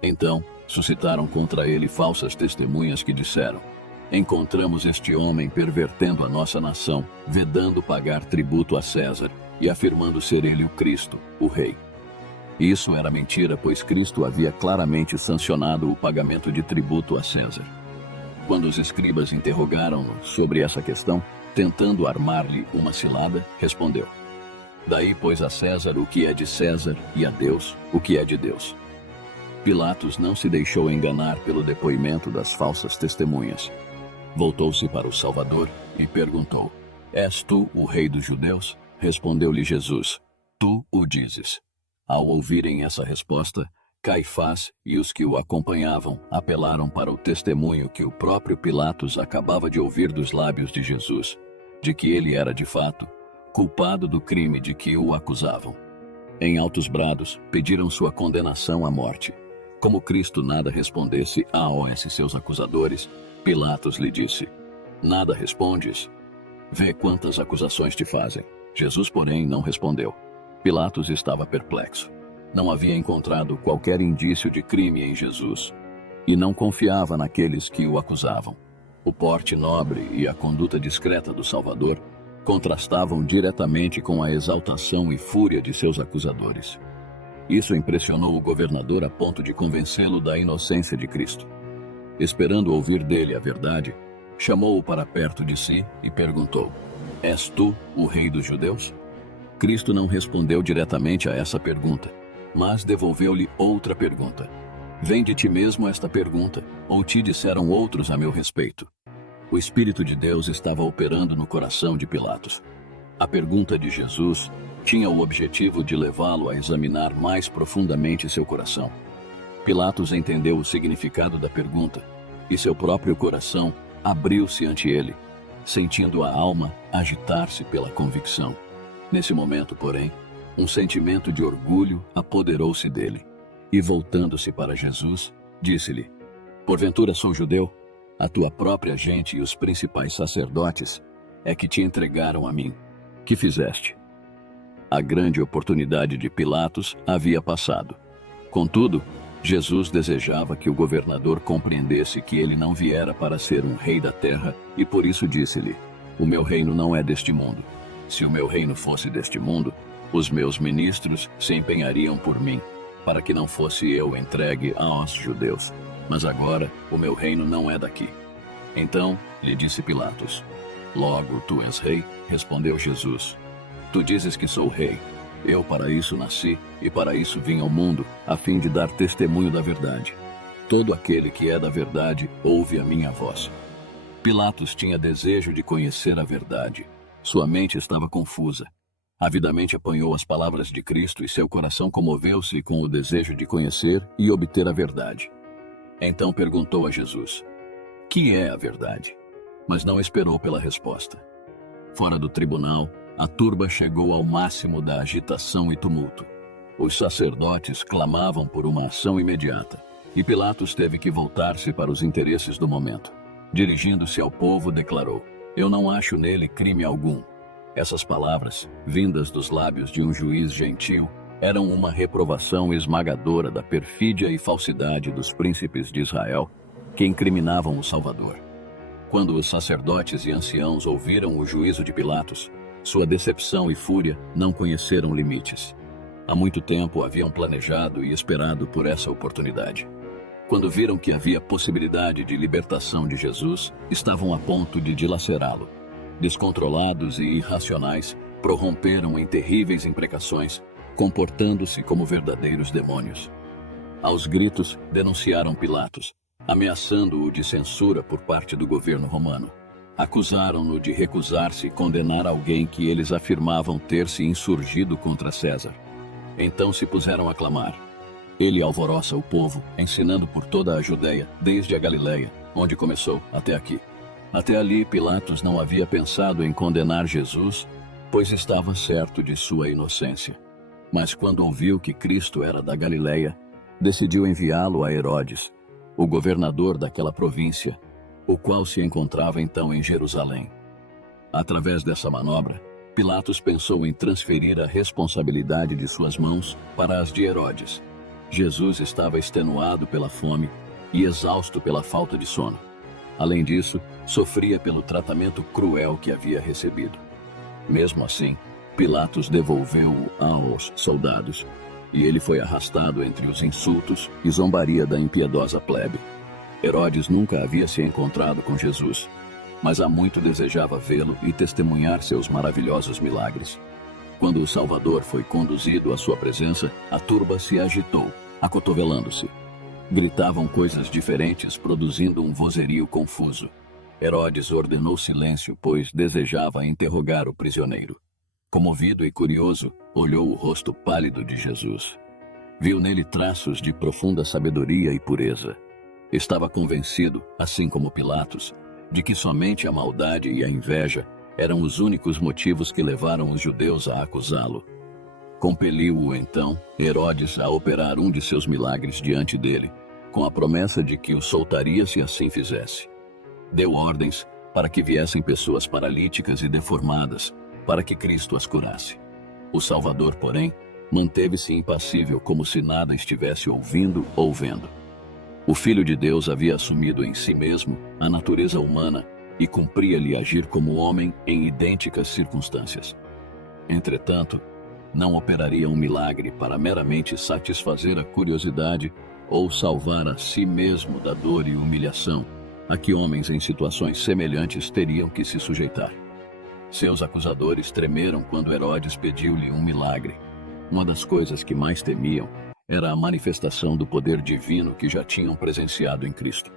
Então, suscitaram contra ele falsas testemunhas que disseram: Encontramos este homem pervertendo a nossa nação, vedando pagar tributo a César e afirmando ser ele o Cristo, o Rei. Isso era mentira, pois Cristo havia claramente sancionado o pagamento de tributo a César. Quando os escribas interrogaram-no sobre essa questão, tentando armar-lhe uma cilada, respondeu: Daí, pois, a César o que é de César e a Deus o que é de Deus. Pilatos não se deixou enganar pelo depoimento das falsas testemunhas. Voltou-se para o Salvador e perguntou: És tu o rei dos judeus? Respondeu-lhe Jesus: Tu o dizes. Ao ouvirem essa resposta, Caifás e os que o acompanhavam apelaram para o testemunho que o próprio Pilatos acabava de ouvir dos lábios de Jesus, de que ele era, de fato, culpado do crime de que o acusavam. Em altos brados, pediram sua condenação à morte. Como Cristo nada respondesse a seus acusadores, Pilatos lhe disse: Nada respondes? Vê quantas acusações te fazem. Jesus, porém, não respondeu. Pilatos estava perplexo. Não havia encontrado qualquer indício de crime em Jesus e não confiava naqueles que o acusavam. O porte nobre e a conduta discreta do Salvador contrastavam diretamente com a exaltação e fúria de seus acusadores. Isso impressionou o governador a ponto de convencê-lo da inocência de Cristo. Esperando ouvir dele a verdade, chamou-o para perto de si e perguntou: És tu o rei dos judeus? Cristo não respondeu diretamente a essa pergunta, mas devolveu-lhe outra pergunta: Vem de ti mesmo esta pergunta, ou te disseram outros a meu respeito? O Espírito de Deus estava operando no coração de Pilatos. A pergunta de Jesus tinha o objetivo de levá-lo a examinar mais profundamente seu coração. Pilatos entendeu o significado da pergunta e seu próprio coração abriu-se ante ele, sentindo a alma agitar-se pela convicção. Nesse momento, porém, um sentimento de orgulho apoderou-se dele e, voltando-se para Jesus, disse-lhe: Porventura sou judeu? A tua própria gente e os principais sacerdotes é que te entregaram a mim. Que fizeste? A grande oportunidade de Pilatos havia passado. Contudo, Jesus desejava que o governador compreendesse que ele não viera para ser um rei da terra e por isso disse-lhe: O meu reino não é deste mundo. Se o meu reino fosse deste mundo, os meus ministros se empenhariam por mim, para que não fosse eu entregue aos judeus. Mas agora o meu reino não é daqui. Então lhe disse Pilatos: Logo tu és rei? Respondeu Jesus: Tu dizes que sou rei. Eu para isso nasci e para isso vim ao mundo, a fim de dar testemunho da verdade. Todo aquele que é da verdade ouve a minha voz. Pilatos tinha desejo de conhecer a verdade. Sua mente estava confusa. Avidamente apanhou as palavras de Cristo e seu coração comoveu-se com o desejo de conhecer e obter a verdade. Então perguntou a Jesus: "Que é a verdade?" Mas não esperou pela resposta. Fora do tribunal, a turba chegou ao máximo da agitação e tumulto. Os sacerdotes clamavam por uma ação imediata, e Pilatos teve que voltar-se para os interesses do momento. Dirigindo-se ao povo, declarou: "Eu não acho nele crime algum." Essas palavras, vindas dos lábios de um juiz gentil, eram uma reprovação esmagadora da perfídia e falsidade dos príncipes de Israel, que incriminavam o Salvador. Quando os sacerdotes e anciãos ouviram o juízo de Pilatos, sua decepção e fúria não conheceram limites. Há muito tempo haviam planejado e esperado por essa oportunidade. Quando viram que havia possibilidade de libertação de Jesus, estavam a ponto de dilacerá-lo. Descontrolados e irracionais, prorromperam em terríveis imprecações, comportando-se como verdadeiros demônios. Aos gritos, denunciaram Pilatos, ameaçando-o de censura por parte do governo romano. Acusaram-no de recusar-se condenar alguém que eles afirmavam ter se insurgido contra César. Então se puseram a clamar. Ele alvoroça o povo, ensinando por toda a Judéia, desde a Galileia, onde começou, até aqui. Até ali, Pilatos não havia pensado em condenar Jesus, pois estava certo de sua inocência. Mas quando ouviu que Cristo era da Galileia, decidiu enviá-lo a Herodes, o governador daquela província, o qual se encontrava então em Jerusalém. Através dessa manobra, Pilatos pensou em transferir a responsabilidade de suas mãos para as de Herodes. Jesus estava extenuado pela fome e exausto pela falta de sono. Além disso, sofria pelo tratamento cruel que havia recebido. Mesmo assim, Pilatos devolveu-o aos soldados, e ele foi arrastado entre os insultos e zombaria da impiedosa plebe. Herodes nunca havia se encontrado com Jesus, mas há muito desejava vê-lo e testemunhar seus maravilhosos milagres. Quando o Salvador foi conduzido à sua presença, a turba se agitou, acotovelando-se. Gritavam coisas diferentes, produzindo um vozerio confuso. Herodes ordenou silêncio, pois desejava interrogar o prisioneiro. Comovido e curioso, olhou o rosto pálido de Jesus. Viu nele traços de profunda sabedoria e pureza. Estava convencido, assim como Pilatos, de que somente a maldade e a inveja eram os únicos motivos que levaram os judeus a acusá-lo. Compeliu-o, então, Herodes a operar um de seus milagres diante dele, com a promessa de que o soltaria se assim fizesse. Deu ordens para que viessem pessoas paralíticas e deformadas, para que Cristo as curasse. O Salvador, porém, manteve-se impassível, como se nada estivesse ouvindo ou vendo. O Filho de Deus havia assumido em si mesmo a natureza humana e cumpria-lhe agir como homem em idênticas circunstâncias. Entretanto, não operaria um milagre para meramente satisfazer a curiosidade ou salvar a si mesmo da dor e humilhação a que homens em situações semelhantes teriam que se sujeitar. Seus acusadores tremeram quando Herodes pediu-lhe um milagre. Uma das coisas que mais temiam era a manifestação do poder divino que já tinham presenciado em Cristo.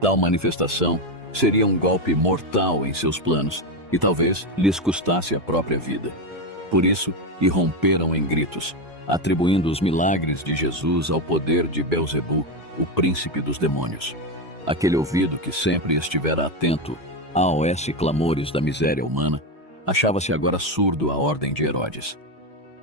Tal manifestação seria um golpe mortal em seus planos e talvez lhes custasse a própria vida. Por isso, irromperam em gritos, atribuindo os milagres de Jesus ao poder de Belzebu, o príncipe dos demônios. Aquele ouvido que sempre estivera atento a clamores da miséria humana, achava-se agora surdo à ordem de Herodes.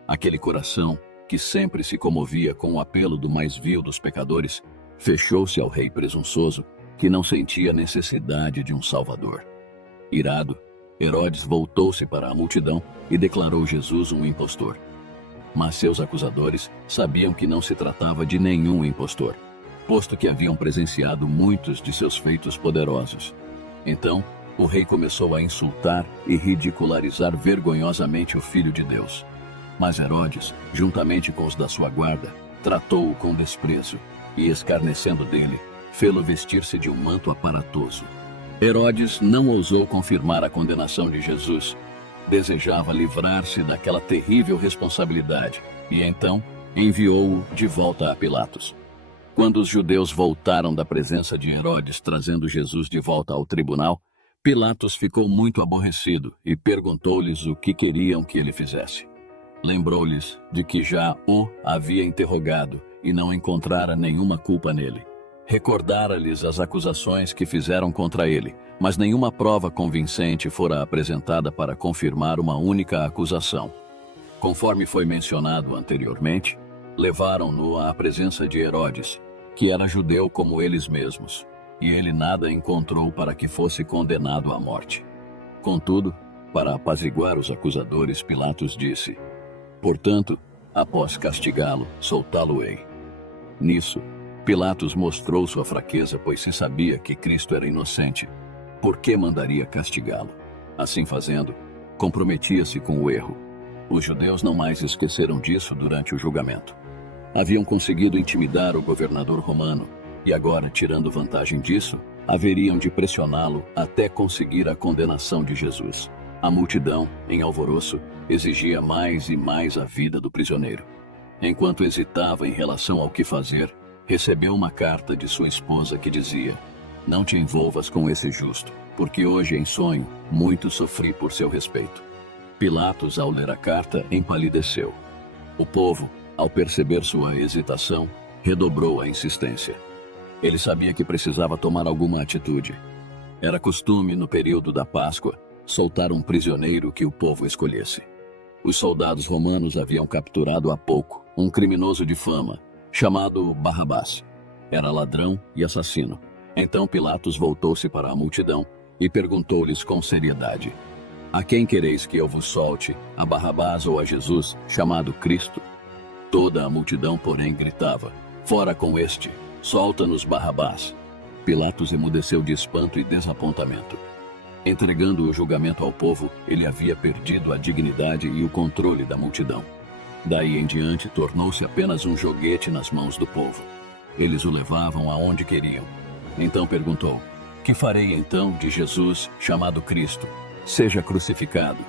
Aquele coração, que sempre se comovia com o apelo do mais vil dos pecadores, fechou-se ao rei presunçoso, que não sentia necessidade de um salvador. Irado, Herodes voltou-se para a multidão e declarou Jesus um impostor. Mas seus acusadores sabiam que não se tratava de nenhum impostor, posto que haviam presenciado muitos de seus feitos poderosos. Então, o rei começou a insultar e ridicularizar vergonhosamente o Filho de Deus. Mas Herodes, juntamente com os da sua guarda, tratou-o com desprezo e, escarnecendo dele, fê-lo vestir-se de um manto aparatoso. Herodes não ousou confirmar a condenação de Jesus. Desejava livrar-se daquela terrível responsabilidade e, então, enviou-o de volta a Pilatos. Quando os judeus voltaram da presença de Herodes trazendo Jesus de volta ao tribunal, Pilatos ficou muito aborrecido e perguntou-lhes o que queriam que ele fizesse. Lembrou-lhes de que já o havia interrogado e não encontrara nenhuma culpa nele. Recordara-lhes as acusações que fizeram contra ele, mas nenhuma prova convincente fora apresentada para confirmar uma única acusação. Conforme foi mencionado anteriormente, levaram-no à presença de Herodes, que era judeu como eles mesmos, e ele nada encontrou para que fosse condenado à morte. Contudo, para apaziguar os acusadores, Pilatos disse: "Portanto, após castigá-lo, soltá-lo-ei." Nisso, Pilatos mostrou sua fraqueza, pois se sabia que Cristo era inocente. Por que mandaria castigá-lo? Assim fazendo, comprometia-se com o erro. Os judeus não mais esqueceram disso durante o julgamento. Haviam conseguido intimidar o governador romano, e agora, tirando vantagem disso, haveriam de pressioná-lo até conseguir a condenação de Jesus. A multidão, em alvoroço, exigia mais e mais a vida do prisioneiro. Enquanto hesitava em relação ao que fazer, recebeu uma carta de sua esposa que dizia: "Não te envolvas com esse justo, porque hoje em sonho muito sofri por seu respeito." Pilatos, ao ler a carta, empalideceu. O povo, ao perceber sua hesitação, redobrou a insistência. Ele sabia que precisava tomar alguma atitude. Era costume, no período da Páscoa, soltar um prisioneiro que o povo escolhesse. Os soldados romanos haviam capturado há pouco um criminoso de fama, chamado Barrabás. Era ladrão e assassino. Então Pilatos voltou-se para a multidão e perguntou-lhes com seriedade: "A quem quereis que eu vos solte, a Barrabás ou a Jesus, chamado Cristo?" Toda a multidão, porém, gritava: "Fora com este! Solta-nos Barrabás!" Pilatos emudeceu de espanto e desapontamento. Entregando o julgamento ao povo, ele havia perdido a dignidade e o controle da multidão. Daí em diante, tornou-se apenas um joguete nas mãos do povo. Eles o levavam aonde queriam. Então perguntou: "Que farei então de Jesus, chamado Cristo? Seja crucificado."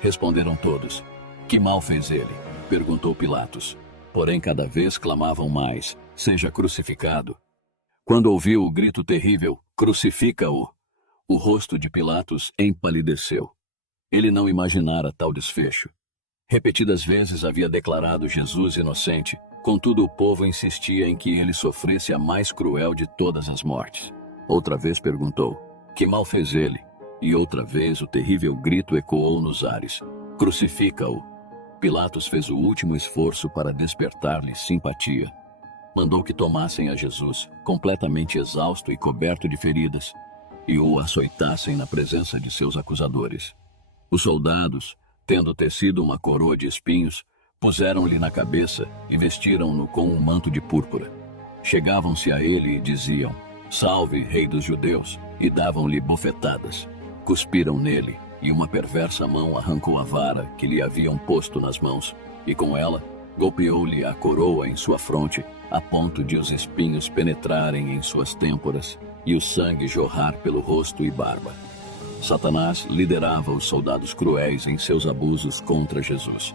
Responderam todos: "Que mal fez ele?" perguntou Pilatos. Porém, cada vez clamavam mais: "Seja crucificado." Quando ouviu o grito terrível: "Crucifica-o!", o rosto de Pilatos empalideceu. Ele não imaginara tal desfecho. Repetidas vezes havia declarado Jesus inocente, contudo o povo insistia em que ele sofresse a mais cruel de todas as mortes. Outra vez perguntou: "Que mal fez ele?" E outra vez o terrível grito ecoou nos ares: "Crucifica-o!" Pilatos fez o último esforço para despertar-lhe simpatia. Mandou que tomassem a Jesus, completamente exausto e coberto de feridas, e o açoitassem na presença de seus acusadores. Os soldados, tendo tecido uma coroa de espinhos, puseram-lhe na cabeça e vestiram-no com um manto de púrpura. Chegavam-se a ele e diziam: "Salve, Rei dos Judeus!" e davam-lhe bofetadas. Cuspiram nele, e uma perversa mão arrancou a vara que lhe haviam posto nas mãos, e com ela golpeou-lhe a coroa em sua fronte, a ponto de os espinhos penetrarem em suas têmporas e o sangue jorrar pelo rosto e barba. Satanás liderava os soldados cruéis em seus abusos contra Jesus.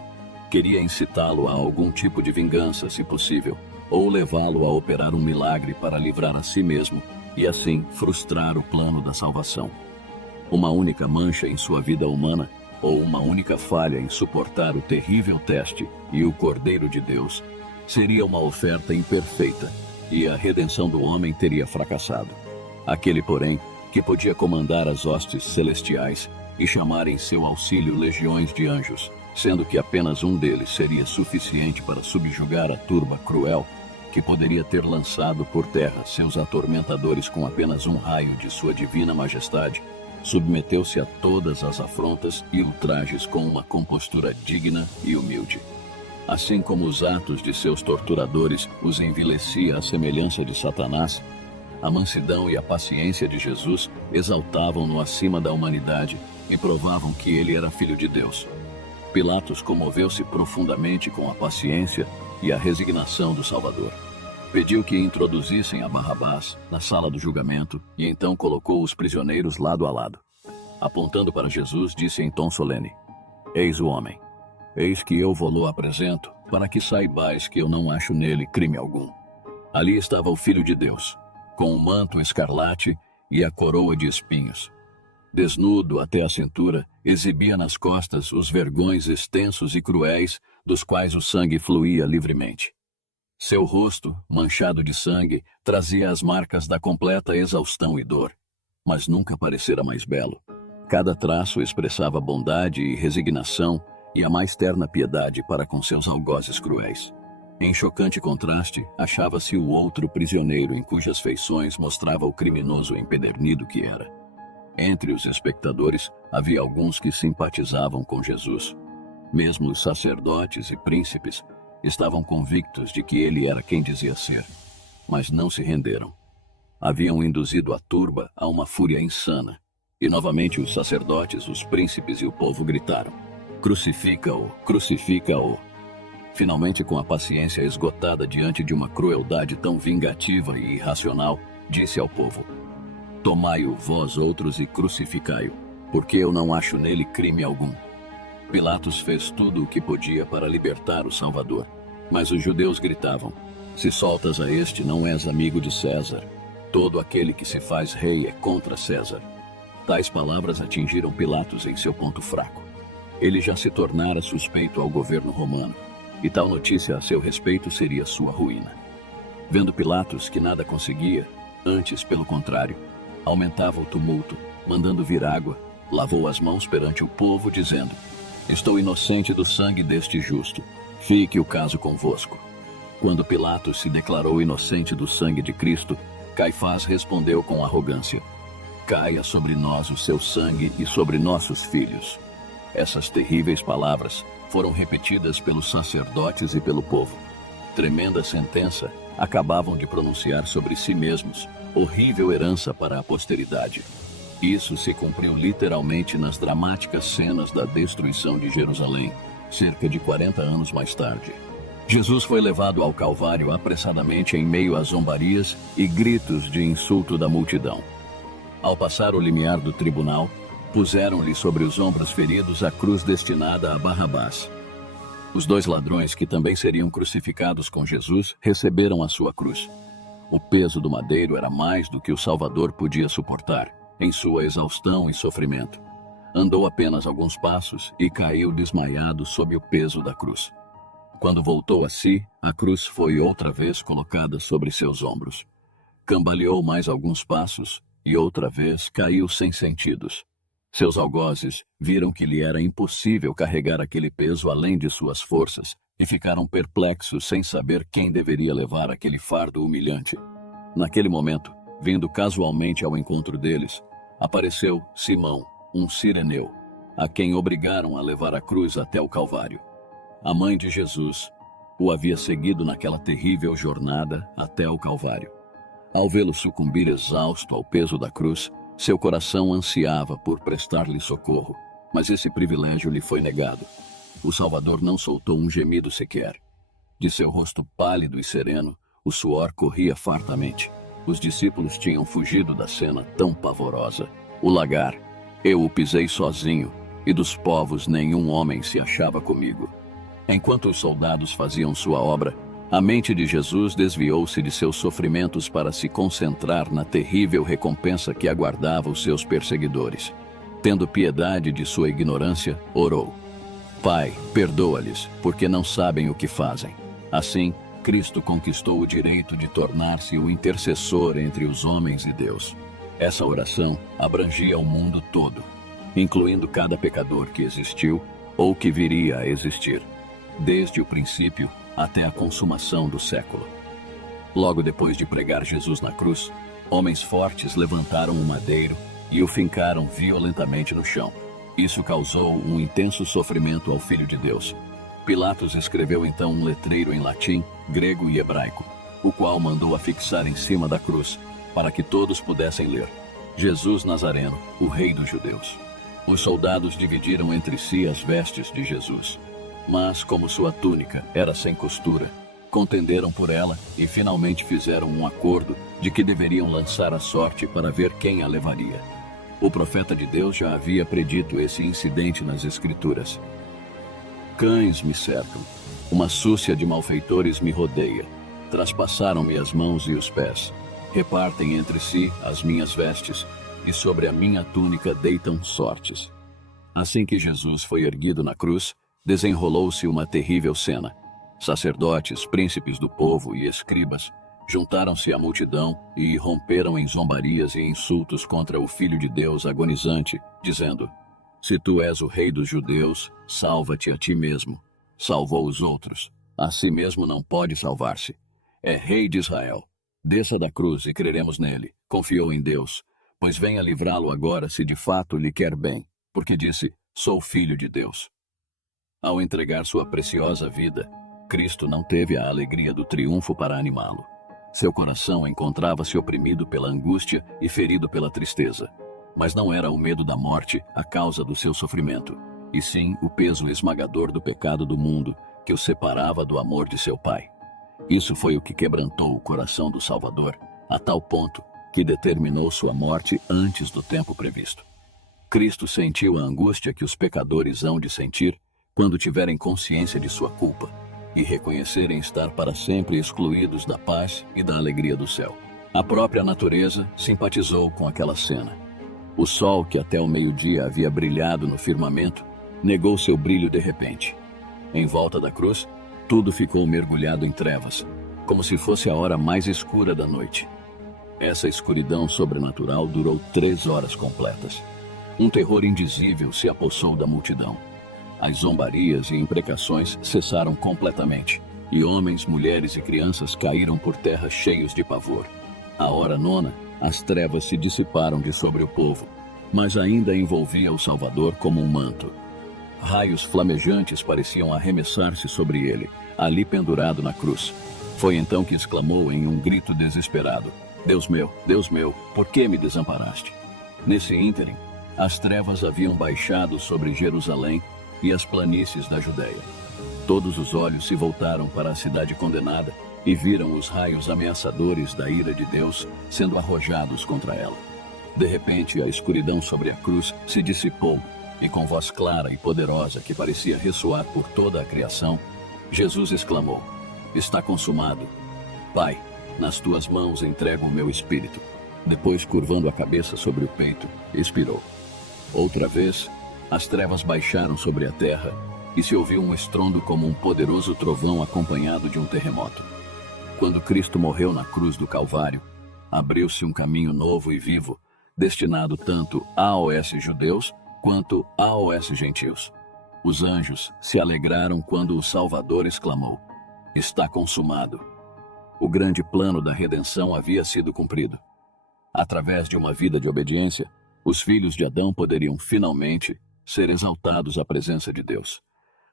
Queria incitá-lo a algum tipo de vingança, se possível, ou levá-lo a operar um milagre para livrar a si mesmo e assim frustrar o plano da salvação. Uma única mancha em sua vida humana, ou uma única falha em suportar o terrível teste e o Cordeiro de Deus, seria uma oferta imperfeita, e a redenção do homem teria fracassado. Aquele, porém, que podia comandar as hostes celestiais e chamar em seu auxílio legiões de anjos, sendo que apenas um deles seria suficiente para subjugar a turba cruel, que poderia ter lançado por terra seus atormentadores com apenas um raio de sua divina majestade, submeteu-se a todas as afrontas e ultrajes com uma compostura digna e humilde. Assim como os atos de seus torturadores os envilecia à semelhança de Satanás, a mansidão e a paciência de Jesus exaltavam-no acima da humanidade e provavam que ele era filho de Deus. Pilatos comoveu-se profundamente com a paciência e a resignação do Salvador. Pediu que introduzissem a Barrabás na sala do julgamento e então colocou os prisioneiros lado a lado. Apontando para Jesus, disse em tom solene: "Eis o homem. Eis que eu vou-lo apresento, para que saibais que eu não acho nele crime algum." Ali estava o Filho de Deus, com o manto escarlate e a coroa de espinhos. Desnudo até a cintura, exibia nas costas os vergões extensos e cruéis dos quais o sangue fluía livremente. Seu rosto, manchado de sangue, trazia as marcas da completa exaustão e dor, mas nunca parecera mais belo. Cada traço expressava bondade e resignação e a mais terna piedade para com seus algozes cruéis. Em chocante contraste, achava-se o outro prisioneiro em cujas feições mostrava o criminoso empedernido que era. Entre os espectadores, havia alguns que simpatizavam com Jesus. Mesmo os sacerdotes e príncipes estavam convictos de que ele era quem dizia ser, mas não se renderam. Haviam induzido a turba a uma fúria insana, e novamente os sacerdotes, os príncipes e o povo gritaram: "Crucifica-o! Crucifica-o!" Finalmente, com a paciência esgotada diante de uma crueldade tão vingativa e irracional, disse ao povo: "Tomai-o vós outros e crucificai-o, porque eu não acho nele crime algum." Pilatos fez tudo o que podia para libertar o Salvador, mas os judeus gritavam: "Se soltas a este, não és amigo de César. Todo aquele que se faz rei é contra César." Tais palavras atingiram Pilatos em seu ponto fraco. Ele já se tornara suspeito ao governo romano, e tal notícia a seu respeito seria sua ruína. Vendo Pilatos que nada conseguia, antes, pelo contrário, aumentava o tumulto, mandando vir água, lavou as mãos perante o povo, dizendo: "Estou inocente do sangue deste justo. Fique o caso convosco." Quando Pilatos se declarou inocente do sangue de Cristo, Caifás respondeu com arrogância: "Caia sobre nós o seu sangue e sobre nossos filhos." Essas terríveis palavras foram repetidas pelos sacerdotes e pelo povo. Tremenda sentença acabavam de pronunciar sobre si mesmos, horrível herança para a posteridade. Isso se cumpriu literalmente nas dramáticas cenas da destruição de Jerusalém, cerca de 40 anos mais tarde. Jesus foi levado ao Calvário apressadamente em meio a zombarias e gritos de insulto da multidão. Ao passar o limiar do tribunal, puseram-lhe sobre os ombros feridos a cruz destinada a Barrabás. Os 2 ladrões que também seriam crucificados com Jesus receberam a sua cruz. O peso do madeiro era mais do que o Salvador podia suportar, em sua exaustão e sofrimento. Andou apenas alguns passos e caiu desmaiado sob o peso da cruz. Quando voltou a si, a cruz foi outra vez colocada sobre seus ombros. Cambaleou mais alguns passos e outra vez caiu sem sentidos. Seus algozes viram que lhe era impossível carregar aquele peso além de suas forças e ficaram perplexos sem saber quem deveria levar aquele fardo humilhante. Naquele momento, vindo casualmente ao encontro deles, apareceu Simão, um cireneu, a quem obrigaram a levar a cruz até o Calvário. A mãe de Jesus o havia seguido naquela terrível jornada até o Calvário. Ao vê-lo sucumbir exausto ao peso da cruz, seu coração ansiava por prestar-lhe socorro, mas esse privilégio lhe foi negado. O Salvador não soltou um gemido sequer. De seu rosto pálido e sereno, o suor corria fartamente. Os discípulos tinham fugido da cena tão pavorosa. O lagar: "Eu o pisei sozinho, e dos povos nenhum homem se achava comigo." Enquanto os soldados faziam sua obra, a mente de Jesus desviou-se de seus sofrimentos para se concentrar na terrível recompensa que aguardava os seus perseguidores. Tendo piedade de sua ignorância, orou: "Pai, perdoa-lhes, porque não sabem o que fazem." Assim, Cristo conquistou o direito de tornar-se o intercessor entre os homens e Deus. Essa oração abrangia o mundo todo, incluindo cada pecador que existiu ou que viria a existir, desde o princípio até a consumação do século. Logo depois de pregar Jesus na cruz, homens fortes levantaram um madeiro e o fincaram violentamente no chão. Isso causou um intenso sofrimento ao Filho de Deus. Pilatos escreveu então um letreiro em latim, grego e hebraico, o qual mandou afixar em cima da cruz, para que todos pudessem ler: "Jesus Nazareno, o Rei dos Judeus." Os soldados dividiram entre si as vestes de Jesus, mas como sua túnica era sem costura, contenderam por ela e finalmente fizeram um acordo de que deveriam lançar a sorte para ver quem a levaria. O profeta de Deus já havia predito esse incidente nas Escrituras: "Cães me cercam, uma súcia de malfeitores me rodeia, traspassaram-me as mãos e os pés, repartem entre si as minhas vestes, e sobre a minha túnica deitam sortes. Assim que Jesus foi erguido na cruz, desenrolou-se uma terrível cena. Sacerdotes, príncipes do povo e escribas juntaram-se à multidão e romperam em zombarias e insultos contra o Filho de Deus agonizante, dizendo: Se tu és o rei dos judeus, salva-te a ti mesmo. Salvou os outros. A si mesmo não pode salvar-se. É rei de Israel. Desça da cruz e creremos nele. Confiou em Deus, pois venha livrá-lo agora se de fato lhe quer bem, porque disse: Sou filho de Deus. Ao entregar sua preciosa vida, Cristo não teve a alegria do triunfo para animá-lo. Seu coração encontrava-se oprimido pela angústia e ferido pela tristeza. Mas não era o medo da morte a causa do seu sofrimento, e sim o peso esmagador do pecado do mundo que o separava do amor de seu Pai. Isso foi o que quebrantou o coração do Salvador, a tal ponto que determinou sua morte antes do tempo previsto. Cristo sentiu a angústia que os pecadores hão de sentir quando tiverem consciência de sua culpa e reconhecerem estar para sempre excluídos da paz e da alegria do céu. A própria natureza simpatizou com aquela cena. O sol, que até o meio-dia havia brilhado no firmamento, negou seu brilho de repente. Em volta da cruz, tudo ficou mergulhado em trevas, como se fosse a hora mais escura da noite. Essa escuridão sobrenatural durou 3 horas completas. Um terror indizível se apossou da multidão. As zombarias e imprecações cessaram completamente, e homens, mulheres e crianças caíram por terra cheios de pavor. À hora nona, as trevas se dissiparam de sobre o povo, mas ainda envolvia o Salvador como um manto. Raios flamejantes pareciam arremessar-se sobre ele, ali pendurado na cruz. Foi então que exclamou em um grito desesperado: Deus meu, por que me desamparaste? Nesse ínterim, as trevas haviam baixado sobre Jerusalém e as planícies da Judéia. Todos os olhos se voltaram para a cidade condenada e viram os raios ameaçadores da ira de Deus sendo arrojados contra ela. De repente, a escuridão sobre a cruz se dissipou e, com voz clara e poderosa que parecia ressoar por toda a criação, Jesus exclamou: Está consumado. Pai, nas tuas mãos entrego o meu espírito. Depois, curvando a cabeça sobre o peito, expirou. Outra vez, as trevas baixaram sobre a terra e se ouviu um estrondo como um poderoso trovão acompanhado de um terremoto. Quando Cristo morreu na cruz do Calvário, abriu-se um caminho novo e vivo, destinado tanto aos judeus quanto aos gentios. Os anjos se alegraram quando o Salvador exclamou: Está consumado. O grande plano da redenção havia sido cumprido. Através de uma vida de obediência, os filhos de Adão poderiam finalmente ser exaltados à presença de Deus.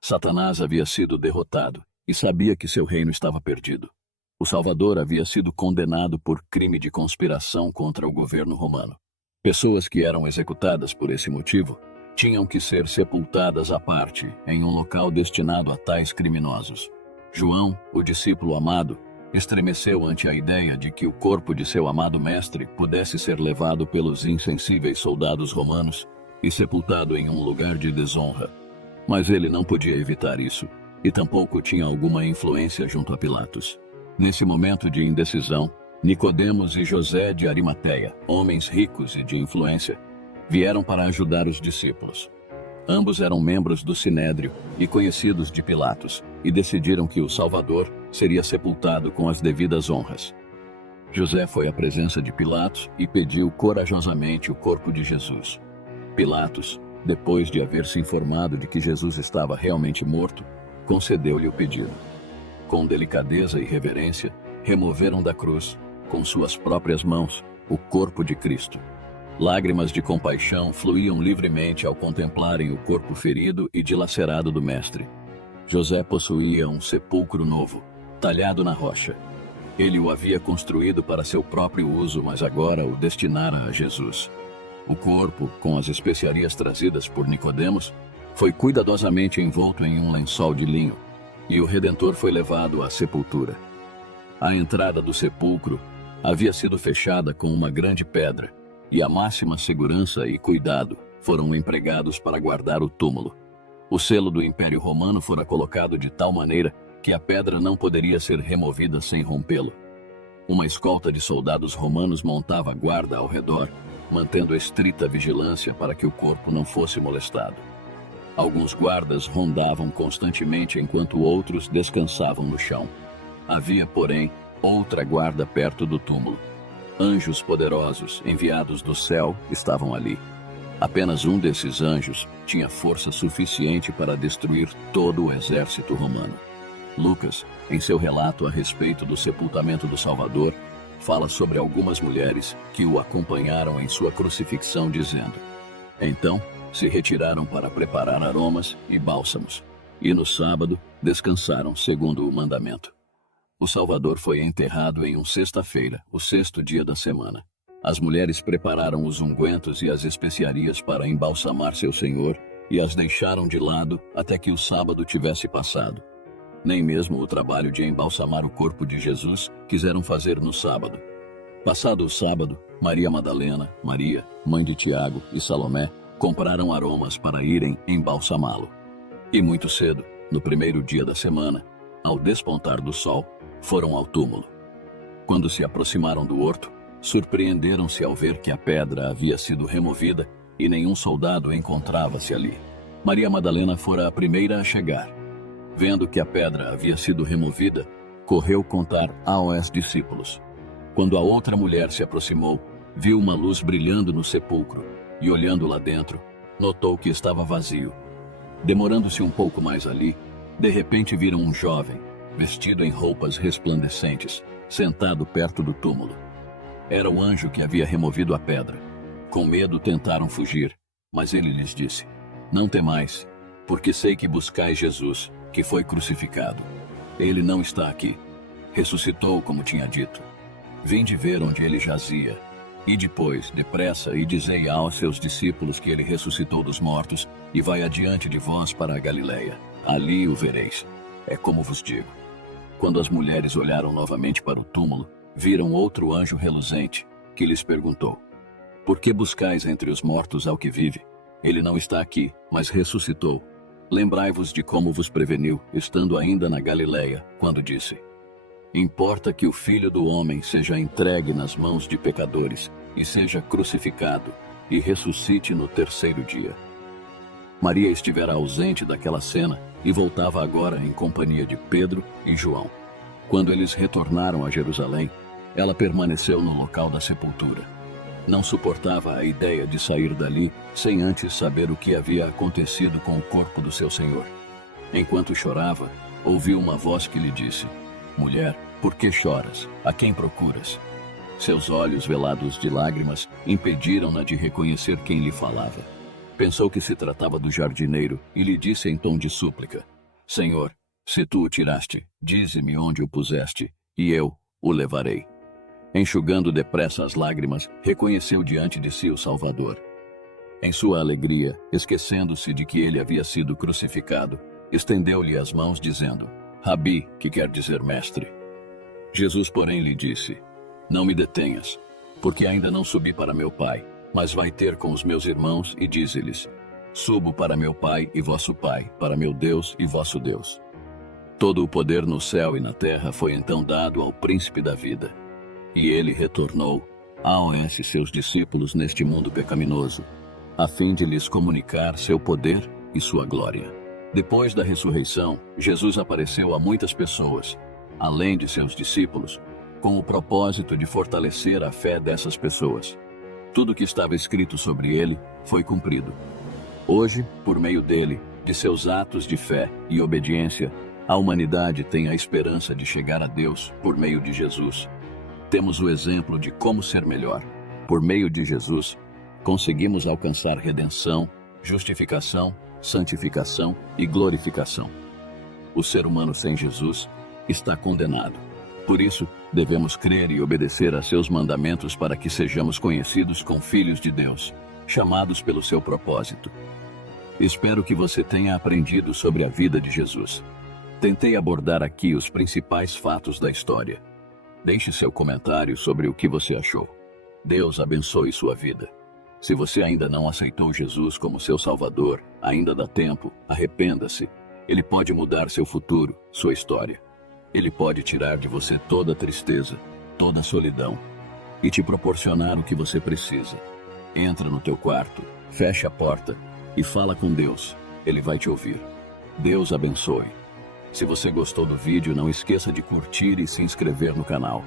Satanás havia sido derrotado e sabia que seu reino estava perdido. O Salvador havia sido condenado por crime de conspiração contra o governo romano. Pessoas que eram executadas por esse motivo tinham que ser sepultadas à parte, em um local destinado a tais criminosos. João, o discípulo amado, estremeceu ante a ideia de que o corpo de seu amado mestre pudesse ser levado pelos insensíveis soldados romanos e sepultado em um lugar de desonra. Mas ele não podia evitar isso, e tampouco tinha alguma influência junto a Pilatos. Nesse momento de indecisão, Nicodemos e José de Arimateia, homens ricos e de influência, vieram para ajudar os discípulos. Ambos eram membros do Sinédrio e conhecidos de Pilatos, e decidiram que o Salvador seria sepultado com as devidas honras. José foi à presença de Pilatos e pediu corajosamente o corpo de Jesus. Pilatos, depois de haver se informado de que Jesus estava realmente morto, concedeu-lhe o pedido. Com delicadeza e reverência, removeram da cruz, com suas próprias mãos, o corpo de Cristo. Lágrimas de compaixão fluíam livremente ao contemplarem o corpo ferido e dilacerado do Mestre. José possuía um sepulcro novo, talhado na rocha. Ele o havia construído para seu próprio uso, mas agora o destinara a Jesus. O corpo, com as especiarias trazidas por Nicodemos, foi cuidadosamente envolto em um lençol de linho, e o Redentor foi levado à sepultura. A entrada do sepulcro havia sido fechada com uma grande pedra, e a máxima segurança e cuidado foram empregados para guardar o túmulo. O selo do Império Romano fora colocado de tal maneira que a pedra não poderia ser removida sem rompê-lo. Uma escolta de soldados romanos montava guarda ao redor, mantendo estrita vigilância para que o corpo não fosse molestado. Alguns guardas rondavam constantemente enquanto outros descansavam no chão. Havia, porém, outra guarda perto do túmulo. Anjos poderosos, enviados do céu, estavam ali. Apenas um desses anjos tinha força suficiente para destruir todo o exército romano. Lucas, em seu relato a respeito do sepultamento do Salvador, fala sobre algumas mulheres que o acompanharam em sua crucifixão, dizendo: então se retiraram para preparar aromas e bálsamos, e no sábado descansaram segundo o mandamento. O Salvador foi enterrado em sexta-feira, o sexto dia da semana. As mulheres prepararam os ungüentos e as especiarias para embalsamar seu Senhor e as deixaram de lado até que o sábado tivesse passado. Nem mesmo o trabalho de embalsamar o corpo de Jesus quiseram fazer no sábado. Passado o sábado, Maria Madalena, Maria, mãe de Tiago e Salomé, compraram aromas para irem embalsamá-lo. E muito cedo, no primeiro dia da semana, ao despontar do sol, foram ao túmulo. Quando se aproximaram do horto, surpreenderam-se ao ver que a pedra havia sido removida e nenhum soldado encontrava-se ali. Maria Madalena fora a primeira a chegar. Vendo que a pedra havia sido removida, correu contar aos discípulos. Quando a outra mulher se aproximou, viu uma luz brilhando no sepulcro e, olhando lá dentro, notou que estava vazio. Demorando-se um pouco mais ali, de repente viram um jovem, vestido em roupas resplandecentes, sentado perto do túmulo. Era o anjo que havia removido a pedra. Com medo tentaram fugir, mas ele lhes disse: não temais, porque sei que buscais Jesus, que foi crucificado. Ele não está aqui. Ressuscitou, como tinha dito. Vinde ver onde ele jazia. E depois, depressa, e dizei aos seus discípulos que ele ressuscitou dos mortos e vai adiante de vós para a Galileia. Ali o vereis. É como vos digo. Quando as mulheres olharam novamente para o túmulo, viram outro anjo reluzente, que lhes perguntou: por que buscais entre os mortos ao que vive? Ele não está aqui, mas ressuscitou. Lembrai-vos de como vos preveniu, estando ainda na Galileia, quando disse: importa que o Filho do Homem seja entregue nas mãos de pecadores, e seja crucificado, e ressuscite no terceiro dia. Maria estivera ausente daquela cena e voltava agora em companhia de Pedro e João. Quando eles retornaram a Jerusalém, ela permaneceu no local da sepultura. Não suportava a ideia de sair dali sem antes saber o que havia acontecido com o corpo do seu Senhor. Enquanto chorava, ouviu uma voz que lhe disse: mulher, por que choras? A quem procuras? Seus olhos velados de lágrimas impediram-na de reconhecer quem lhe falava. Pensou que se tratava do jardineiro e lhe disse em tom de súplica: Senhor, se tu o tiraste, dize-me onde o puseste, e eu o levarei. Enxugando depressa as lágrimas, reconheceu diante de si o Salvador. Em sua alegria, esquecendo-se de que ele havia sido crucificado, estendeu-lhe as mãos dizendo: Rabi, que quer dizer mestre. Jesus, porém, lhe disse: não me detenhas, porque ainda não subi para meu Pai, mas vai ter com os meus irmãos e dize-lhes: subo para meu Pai e vosso Pai, para meu Deus e vosso Deus. Todo o poder no céu e na terra foi então dado ao príncipe da vida. E ele retornou aos seus discípulos neste mundo pecaminoso, a fim de lhes comunicar seu poder e sua glória. Depois da ressurreição, Jesus apareceu a muitas pessoas, além de seus discípulos, com o propósito de fortalecer a fé dessas pessoas. Tudo o que estava escrito sobre ele foi cumprido. Hoje, por meio dele, de seus atos de fé e obediência, a humanidade tem a esperança de chegar a Deus por meio de Jesus. Temos o exemplo de como ser melhor. Por meio de Jesus, conseguimos alcançar redenção, justificação, santificação e glorificação. O ser humano sem Jesus está condenado. Por isso, devemos crer e obedecer a seus mandamentos para que sejamos conhecidos como filhos de Deus, chamados pelo seu propósito. Espero que você tenha aprendido sobre a vida de Jesus. Tentei abordar aqui os principais fatos da história. Deixe seu comentário sobre o que você achou. Deus abençoe sua vida. Se você ainda não aceitou Jesus como seu Salvador, ainda dá tempo, arrependa-se. Ele pode mudar seu futuro, sua história. Ele pode tirar de você toda a tristeza, toda a solidão e te proporcionar o que você precisa. Entra no teu quarto, fecha a porta e fala com Deus. Ele vai te ouvir. Deus abençoe. Se você gostou do vídeo, não esqueça de curtir e se inscrever no canal.